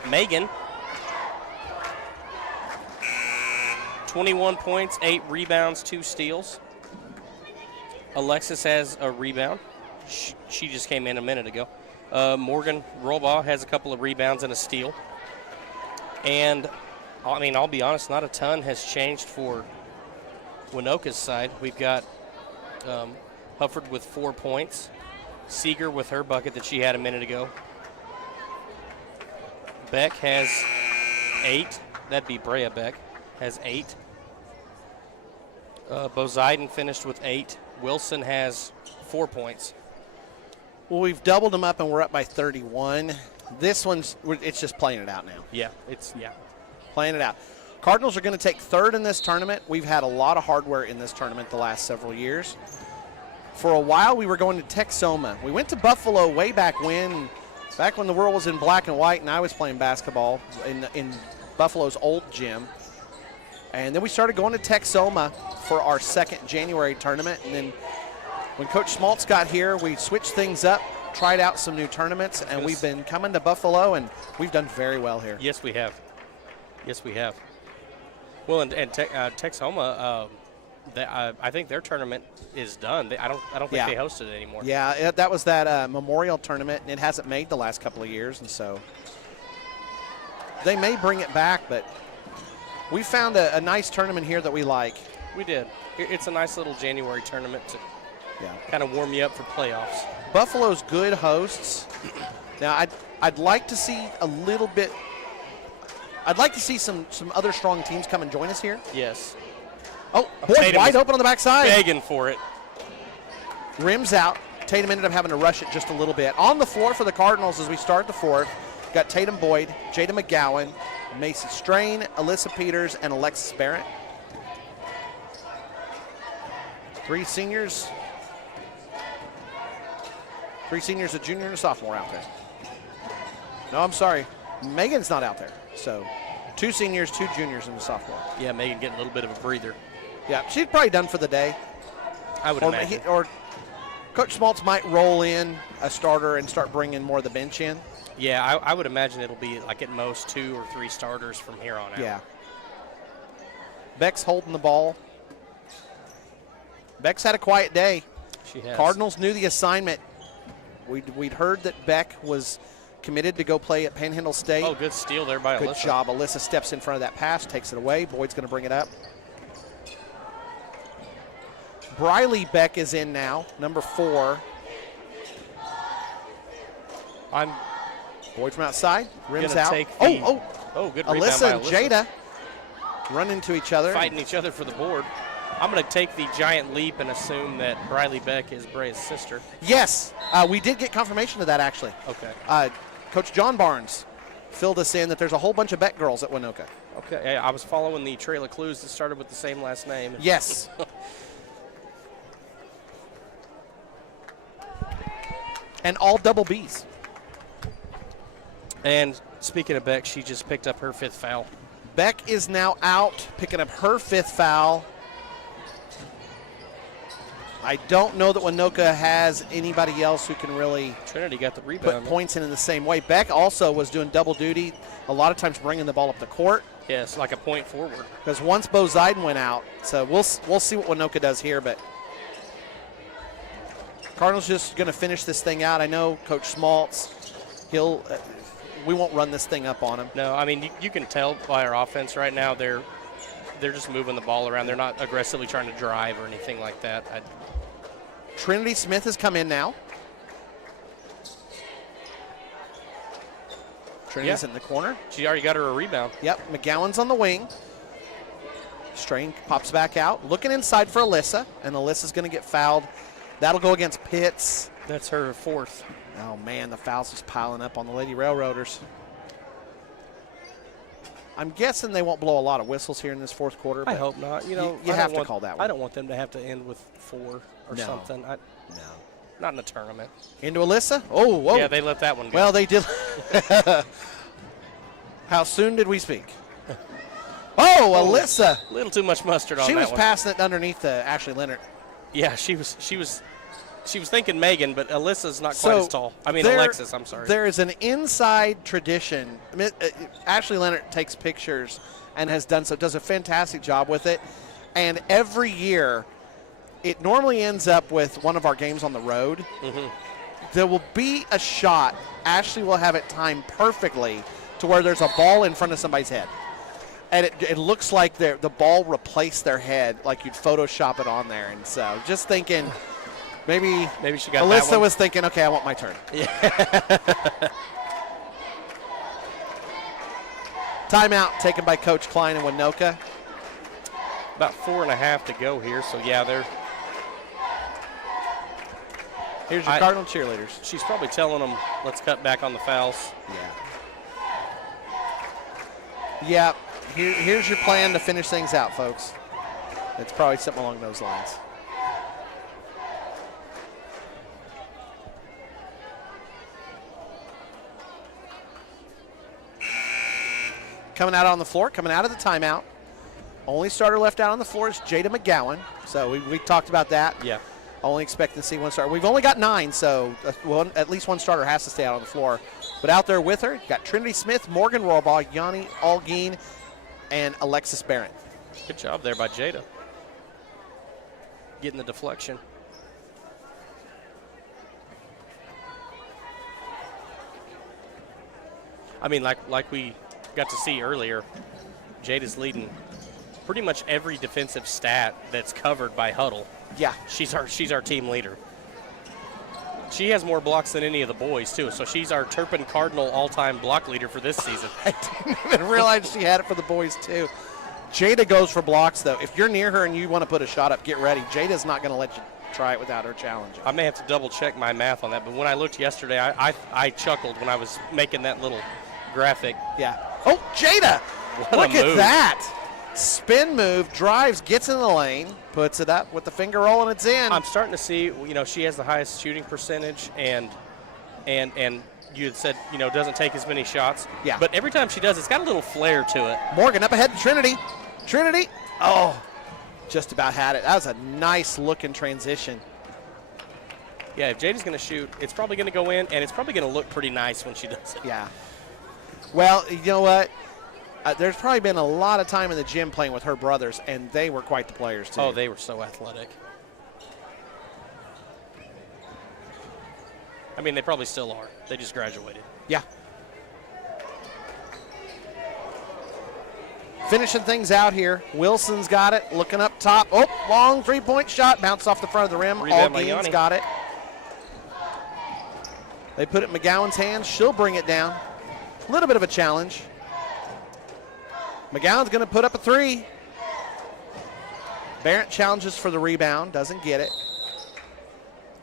Megan, 21 points, 8 rebounds, 2 steals. Alexis has a rebound. She just came in a minute ago. Morgan Robaugh has a couple of rebounds and a steal. And, I mean, I'll be honest, not a ton has changed for Waynoka's side. We've got Hufford with 4 points. Seeger with her bucket that she had a minute ago. Beck has 8. That'd be Brea Beck. Has 8. Bozeiden finished with 8. Wilson has 4 points. Well, we've doubled them up, and we're up by 31. This one's, it's just playing it out now. Yeah, Playing it out. Cardinals are going to take third in this tournament. We've had a lot of hardware in this tournament the last several years. For a while, we were going to Texoma. We went to Buffalo way back when the world was in black and white, and I was playing basketball in Buffalo's old gym. And then we started going to Texoma for our second January tournament. And then when Coach Schmaltz got here, we switched things up, tried out some new tournaments, and we've been coming to Buffalo, and we've done very well here. Yes, we have. Well, and Texoma, I think their tournament is done. I don't think they host it anymore. Yeah, that was that Memorial tournament, and it hasn't made the last couple of years, and so they may bring it back, but we found a nice tournament here that we like. We did. It's a nice little January tournament to kind of warm you up for playoffs. Buffalo's good hosts. Now, I'd like to see a little bit. I'd like to see some other strong teams come and join us here. Yes. Oh, Boyd wide open on the backside. Begging for it. Rims out. Tatum ended up having to rush it just a little bit. On the floor for the Cardinals as we start the fourth, got Tatum Boyd, Jada McGowan, Macy Strain, Alyssa Peters, and Alexis Barrett. 3 seniors. 3 seniors, a junior, and a sophomore out there. No, I'm sorry. Megan's not out there. So 2 seniors, 2 juniors, and a sophomore. Yeah, Megan getting a little bit of a breather. Yeah, she's probably done for the day. I would imagine. Or Coach Schmaltz might roll in a starter and start bringing more of the bench in. Yeah, I would imagine it'll be like at most 2 or 3 starters from here on out. Yeah. Beck's holding the ball. Beck's had a quiet day. She has. Cardinals knew the assignment. We'd heard that Beck was committed to go play at Panhandle State. Oh, good steal there by Alyssa. Good job. Alyssa steps in front of that pass, takes it away. Boyd's going to bring it up. Briley Beck is in now, number 4. Boyd from outside, rims out. Oh, good rebound Alyssa by and Alyssa. Jada run into each other. Fighting each other for the board. I'm going to take the giant leap and assume that Briley Beck is Brea's sister. Yes, we did get confirmation of that, actually. Okay. Coach John Barnes filled us in that there's a whole bunch of Beck girls at Waynoka. Okay, I was following the trail of clues that started with the same last name. Yes. And all double Bs. And speaking of Beck, she just picked up her 5th foul. Beck is now out, picking up her 5th foul. I don't know that Waynoka has anybody else who can really Trinity got the put rebound. points in the same way. Beck also was doing double duty, a lot of times bringing the ball up the court. Yes, like a point forward. Because once Bozeiden went out, so we'll see what Waynoka does here, but Cardinals just going to finish this thing out. I know Coach Schmaltz, we won't run this thing up on him. No, I mean, you can tell by our offense right now, they're they're just moving the ball around. They're not aggressively trying to drive or anything like that. Trinity Smith has come in now. Trinity's in the corner. She already got her a rebound. Yep, McGowan's on the wing. Strain pops back out. Looking inside for Alyssa, and Alyssa's going to get fouled. That'll go against Pitts. That's her fourth. Oh, man, the fouls just piling up on the Lady Railroaders. I'm guessing they won't blow a lot of whistles here in this fourth quarter. I hope not. You know, you have to call that one. I don't want them to have to end with 4 or something. No. Not in a tournament. Into Alyssa. Oh, whoa. Yeah, they let that one go. Well, they did. How soon did we speak? Oh, Alyssa. A little too much mustard on that She was one. passing it underneath Ashley Leonard. Yeah, she was thinking Megan, but Alyssa's not quite as tall. I mean, Alexis, I'm sorry. There is an inside tradition. Ashley Leonard takes pictures and does a fantastic job with it. And every year, it normally ends up with one of our games on the road. Mm-hmm. There will be a shot. Ashley will have it timed perfectly to where there's a ball in front of somebody's head. And it looks like the ball replaced their head, like you'd Photoshop it on there. And so just thinking, maybe she got Alyssa that one. was thinking, okay, I want my turn. Yeah. Timeout taken by Coach Klein and Waynoka. About 4.5 to go here, so yeah, they're. Here's your Cardinal cheerleaders. She's probably telling them, let's cut back on the fouls. Yeah. Here's your plan to finish things out, folks. It's probably something along those lines. Coming out on the floor, coming out of the timeout. Only starter left out on the floor is Jada McGowan. So we talked about that. Yeah. Only expecting to see one starter. We've only got 9, so at least one starter has to stay out on the floor. But out there with her, you got Trinity Smith, Morgan Rohrbaugh, Yanni Algeen, and Alexis Barrett. Good job there by Jada. Getting the deflection. I mean, like we got to see earlier, Jada's leading pretty much every defensive stat that's covered by huddle. Yeah. She's our team leader. She has more blocks than any of the boys, too, so she's our Turpin Cardinal all-time block leader for this season. I didn't even realize she had it for the boys, too. Jada goes for blocks, though. If you're near her and you want to put a shot up, get ready. Jada's not going to let you try it without her challenge. I may have to double-check my math on that, but when I looked yesterday, I chuckled when I was making that little graphic. Yeah. Oh, Jada! Look at that! Spin move, drives, gets in the lane, puts it up with the finger roll, and it's in. I'm starting to see, she has the highest shooting percentage, and you had said, doesn't take as many shots. Yeah. But every time she does, it's got a little flair to it. Morgan up ahead to Trinity. Trinity, oh, just about had it. That was a nice looking transition. Yeah, if Jada's going to shoot, it's probably going to go in, and it's probably going to look pretty nice when she does it. Yeah. Well, you know what? There's probably been a lot of time in the gym playing with her brothers, and they were quite the players, too. Oh, they were so athletic. I mean, they probably still are. They just graduated. Yeah. Finishing things out here. Wilson's got it, looking up top. Oh, long three-point shot, bounced off the front of the rim. Algeen's got it. They put it in McGowan's hands. She'll bring it down. A little bit of a challenge. McGowan's going to put up a 3. Barrett challenges for the rebound, doesn't get it.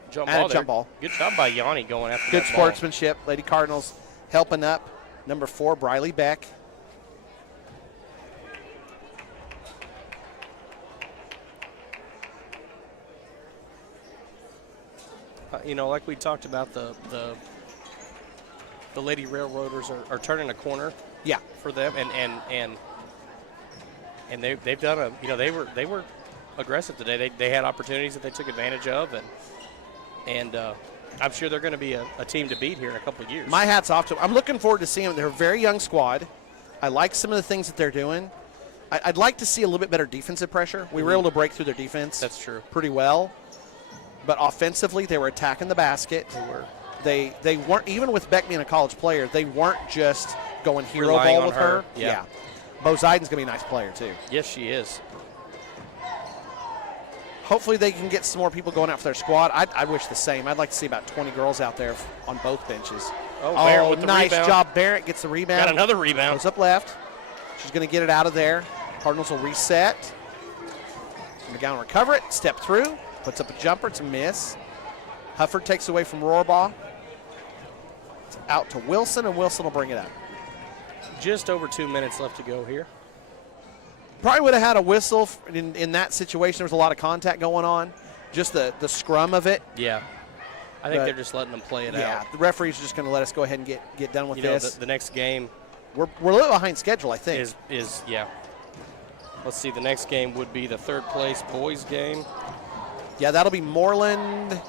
Jump ball. Good job by Yanni going after Good that sportsmanship. Lady Cardinals helping up. Number 4, Briley Beck. Like we talked about, the Lady Railroaders are turning a corner. Yeah. For them, and they've done they were aggressive today. They had opportunities that they took advantage of, and I'm sure they're going to be a team to beat here in a couple of years. My hat's off to them. I'm looking forward to seeing them. They're a very young squad. I like some of the things that they're doing. I'd like to see a little bit better defensive pressure. We were able to break through their defense. That's true. Pretty well. But offensively, they were attacking the basket. They were. They weren't, even with Beck being a college player, they weren't just going hero Relying ball on with her. Yeah. Bo Zeiden's going to be a nice player, too. Yes, she is. Hopefully they can get some more people going out for their squad. I wish the same. I'd like to see about 20 girls out there on both benches. Barrett with the nice rebound. job. Barrett gets the rebound. Got another rebound. Goes up left. She's going to get it out of there. Cardinals will reset. McGowan will recover it. Step through. Puts up a jumper. It's a miss. Hufford takes away from Rohrbaugh. It's out to Wilson, and Wilson will bring it up. Just over 2 minutes left to go here. Probably would have had a whistle in that situation. There was a lot of contact going on. Just the scrum of it. Yeah. I think they're just letting them play it out. Yeah, the referee's just going to let us go ahead and get done with this. The next game We're a little behind schedule, I think. is yeah. Let's see, the next game would be the third place boys game. Yeah, that'll be Moreland.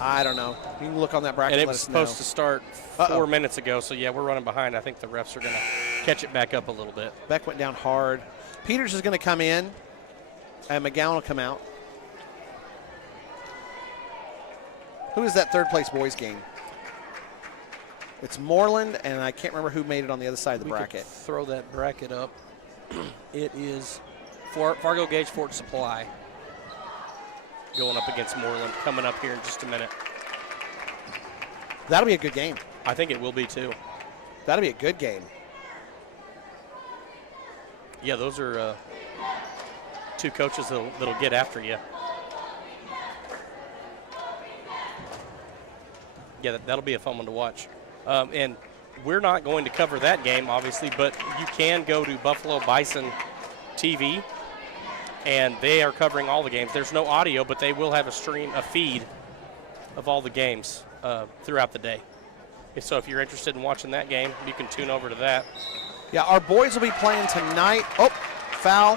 I don't know. You can look on that bracket And it let was us supposed know. to start 4 minutes ago, so yeah, we're running behind. I think the refs are going to catch it back up a little bit. Beck went down hard. Peters is going to come in, and McGowan will come out. Who is that third place boys game? It's Moreland, and I can't remember who made it on the other side of the We bracket. could throw that bracket up. It is Fargo Gage Fort Supply going up against Moreland, coming up here in just a minute. That'll be a good game. I think it will be too. That'll be a good game. Yeah, those are two coaches that'll get after you. Yeah, that'll be a fun one to watch. And we're not going to cover that game, obviously, but you can go to Buffalo Bison TV, and they are covering all the games. There's no audio, but they will have a feed of all the games throughout the day. So if you're interested in watching that game, you can tune over to that. Yeah, our boys will be playing tonight. Oh, foul.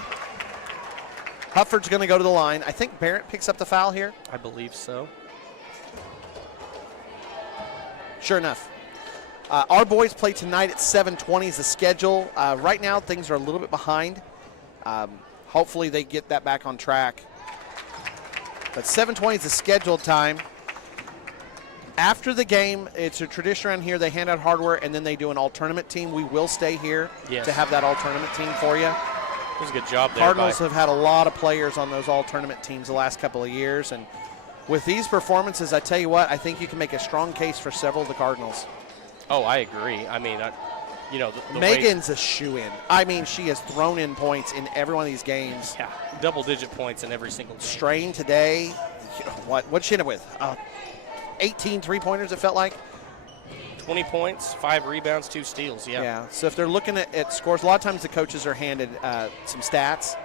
Hufford's going to go to the line. I think Barrett picks up the foul here. I believe so. Sure enough. Our boys play tonight at 7:20 is the schedule. Right now, things are a little bit behind. Hopefully, they get that back on track. But 7:20 is the scheduled time. After the game, it's a tradition around here. They hand out hardware, and then they do an all-tournament team. We will stay here to have that all-tournament team for you. It was a good job there. Cardinals have had a lot of players on those all-tournament teams the last couple of years, and with these performances, I tell you what, I think you can make a strong case for several of the Cardinals. Oh, I agree. I mean, the Megan's a shoe-in. I mean, she has thrown in points in every one of these games. Yeah, double-digit points in every single game. Strain today. What'd she end up with? 18 three-pointers, it felt like. 20 points, 5 rebounds, 2 steals, yeah. Yeah, so if they're looking at scores, a lot of times the coaches are handed some stats,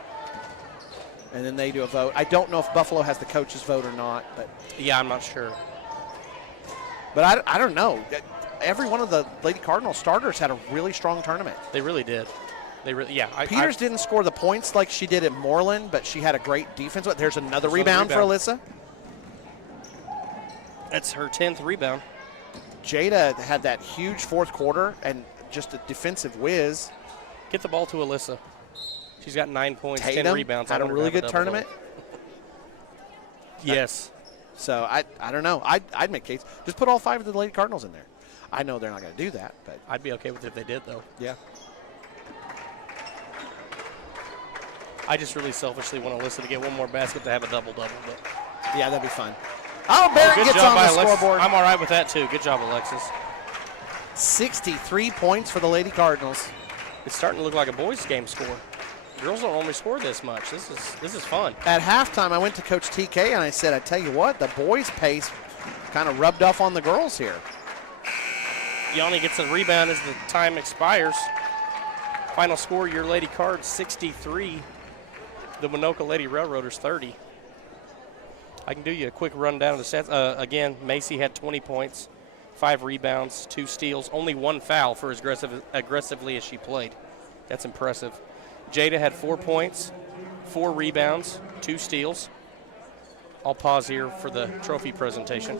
and then they do a vote. I don't know if Buffalo has the coaches vote or not, but yeah, I'm not sure. But I don't know. Every one of the Lady Cardinal starters had a really strong tournament. They really did. They really, yeah. Peters didn't score the points like she did at Moreland, but she had a great defense. There's another rebound for Alyssa. That's her 10th rebound. Jada had that huge fourth quarter and just a defensive whiz. Get the ball to Alyssa. She's got 9 points, Tatum 10 rebounds. had a really good tournament. Yes. So I don't know. I'd make case. Just put all 5 of the Lady Cardinals in there. I know they're not going to do that, but I'd be okay with it if they did, though. Yeah. I just really selfishly want Alyssa to get one more basket to have a double-double. But yeah, that'd be fun. Oh, Barrett gets on the scoreboard. I'm all right with that, too. Good job, Alexis. 63 points for the Lady Cardinals. It's starting to look like a boys' game score. Girls don't normally score this much. This is fun. At halftime, I went to Coach TK, and I said, I tell you what, the boys' pace kind of rubbed off on the girls here. Yanni gets a rebound as the time expires. Final score, your Lady Cards 63. The Waynoka Lady Railroaders 30. I can do you a quick rundown of the stats. Again, Macy had 20 points, 5 rebounds, 2 steals, only 1 foul for as aggressively as she played. That's impressive. Jada had 4 points, 4 rebounds, 2 steals. I'll pause here for the trophy presentation.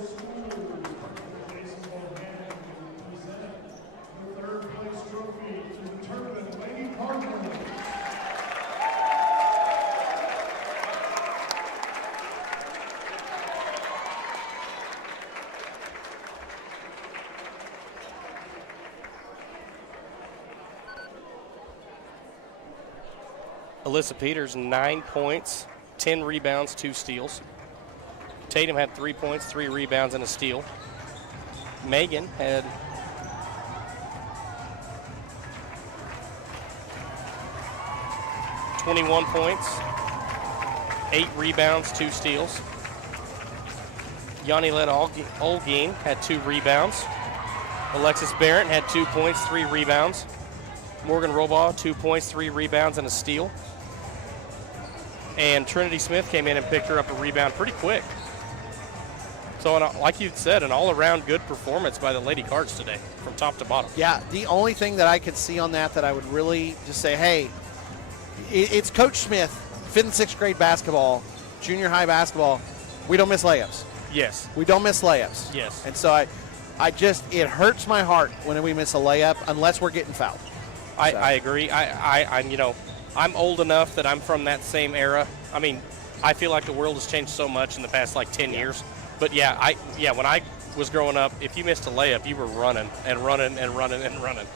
Alyssa Peters, 9 points, 10 rebounds, 2 steals. Tatum had 3 points, 3 rebounds, and a steal. Megan had 21 points, 8 rebounds, 2 steals. Yanni-Led Olguin had 2 rebounds. Alexis Barrett had 2 points, 3 rebounds. Morgan Robaugh, 2 points, 3 rebounds, and a steal. And Trinity Smith came in and picked her up a rebound pretty quick. So, like you said, an all-around good performance by the Lady Cards today, from top to bottom. Yeah, the only thing that I could see on that I would really just say, hey, it's Coach Smith, 5th and 6th grade basketball, junior high basketball. We don't miss layups. Yes. We don't miss layups. Yes. And so it hurts my heart when we miss a layup unless we're getting fouled. I agree. I'm old enough that I'm from that same era. I mean, I feel like the world has changed so much in the past 10 years. But when I was growing up, if you missed a layup, you were running and running and running and running.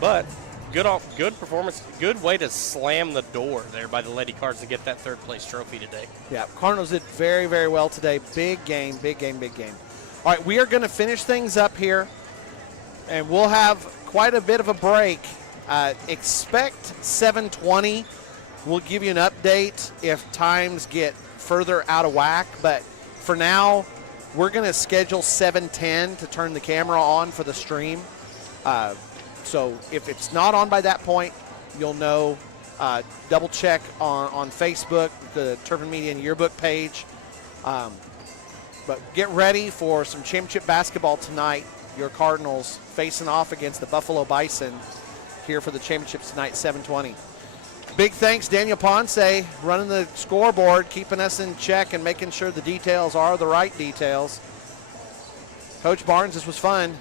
But good performance, good way to slam the door there by the Lady Cards to get that 3rd place trophy today. Yeah, Cardinals did very, very well today. Big game, big game, big game. All right, we are going to finish things up here, and we'll have quite a bit of a break. Expect 7:20. We'll give you an update if times get further out of whack, but for now, we're going to schedule 7:10 to turn the camera on for the stream. So if it's not on by that point, you'll know. Double check on Facebook, the Turpin Media and Yearbook page. But get ready for some championship basketball tonight. Your Cardinals facing off against the Buffalo Bison here for the championships tonight, 7:20. Big thanks, Daniel Ponce, running the scoreboard, keeping us in check and making sure the details are the right details. Coach Barnes, this was fun.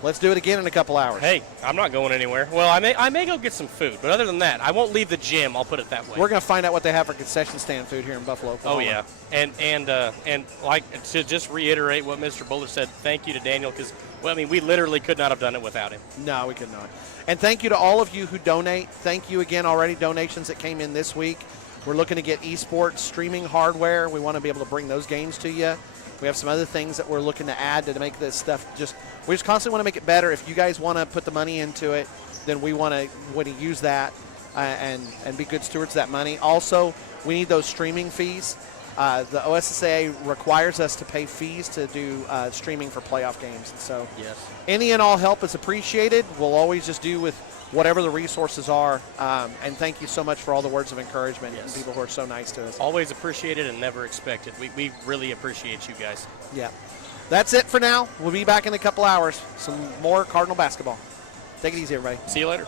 Let's do it again in a couple hours. Hey, I'm not going anywhere. Well, I may go get some food, but other than that, I won't leave the gym. I'll put it that way. We're going to find out what they have for concession stand food here in Buffalo, Oklahoma. Oh yeah, and like to just reiterate what Mr. Buller said. Thank you to Daniel because we literally could not have done it without him. No, we could not. And thank you to all of you who donate. Thank you again already. Donations that came in this week. We're looking to get esports streaming hardware. We want to be able to bring those games to you. We have some other things that we're looking to add to make this stuff we just constantly want to make it better. If you guys want to put the money into it, then we want to use that and be good stewards of that money. Also, we need those streaming fees. The OSSAA requires us to pay fees to do streaming for playoff games. So yes, any and all help is appreciated. We'll always just do with whatever the resources are. And thank you so much for all the words of encouragement and people who are so nice to us. Always appreciated and never expected. We really appreciate you guys. Yeah. That's it for now. We'll be back in a couple hours. Some more Cardinal basketball. Take it easy, everybody. See you later.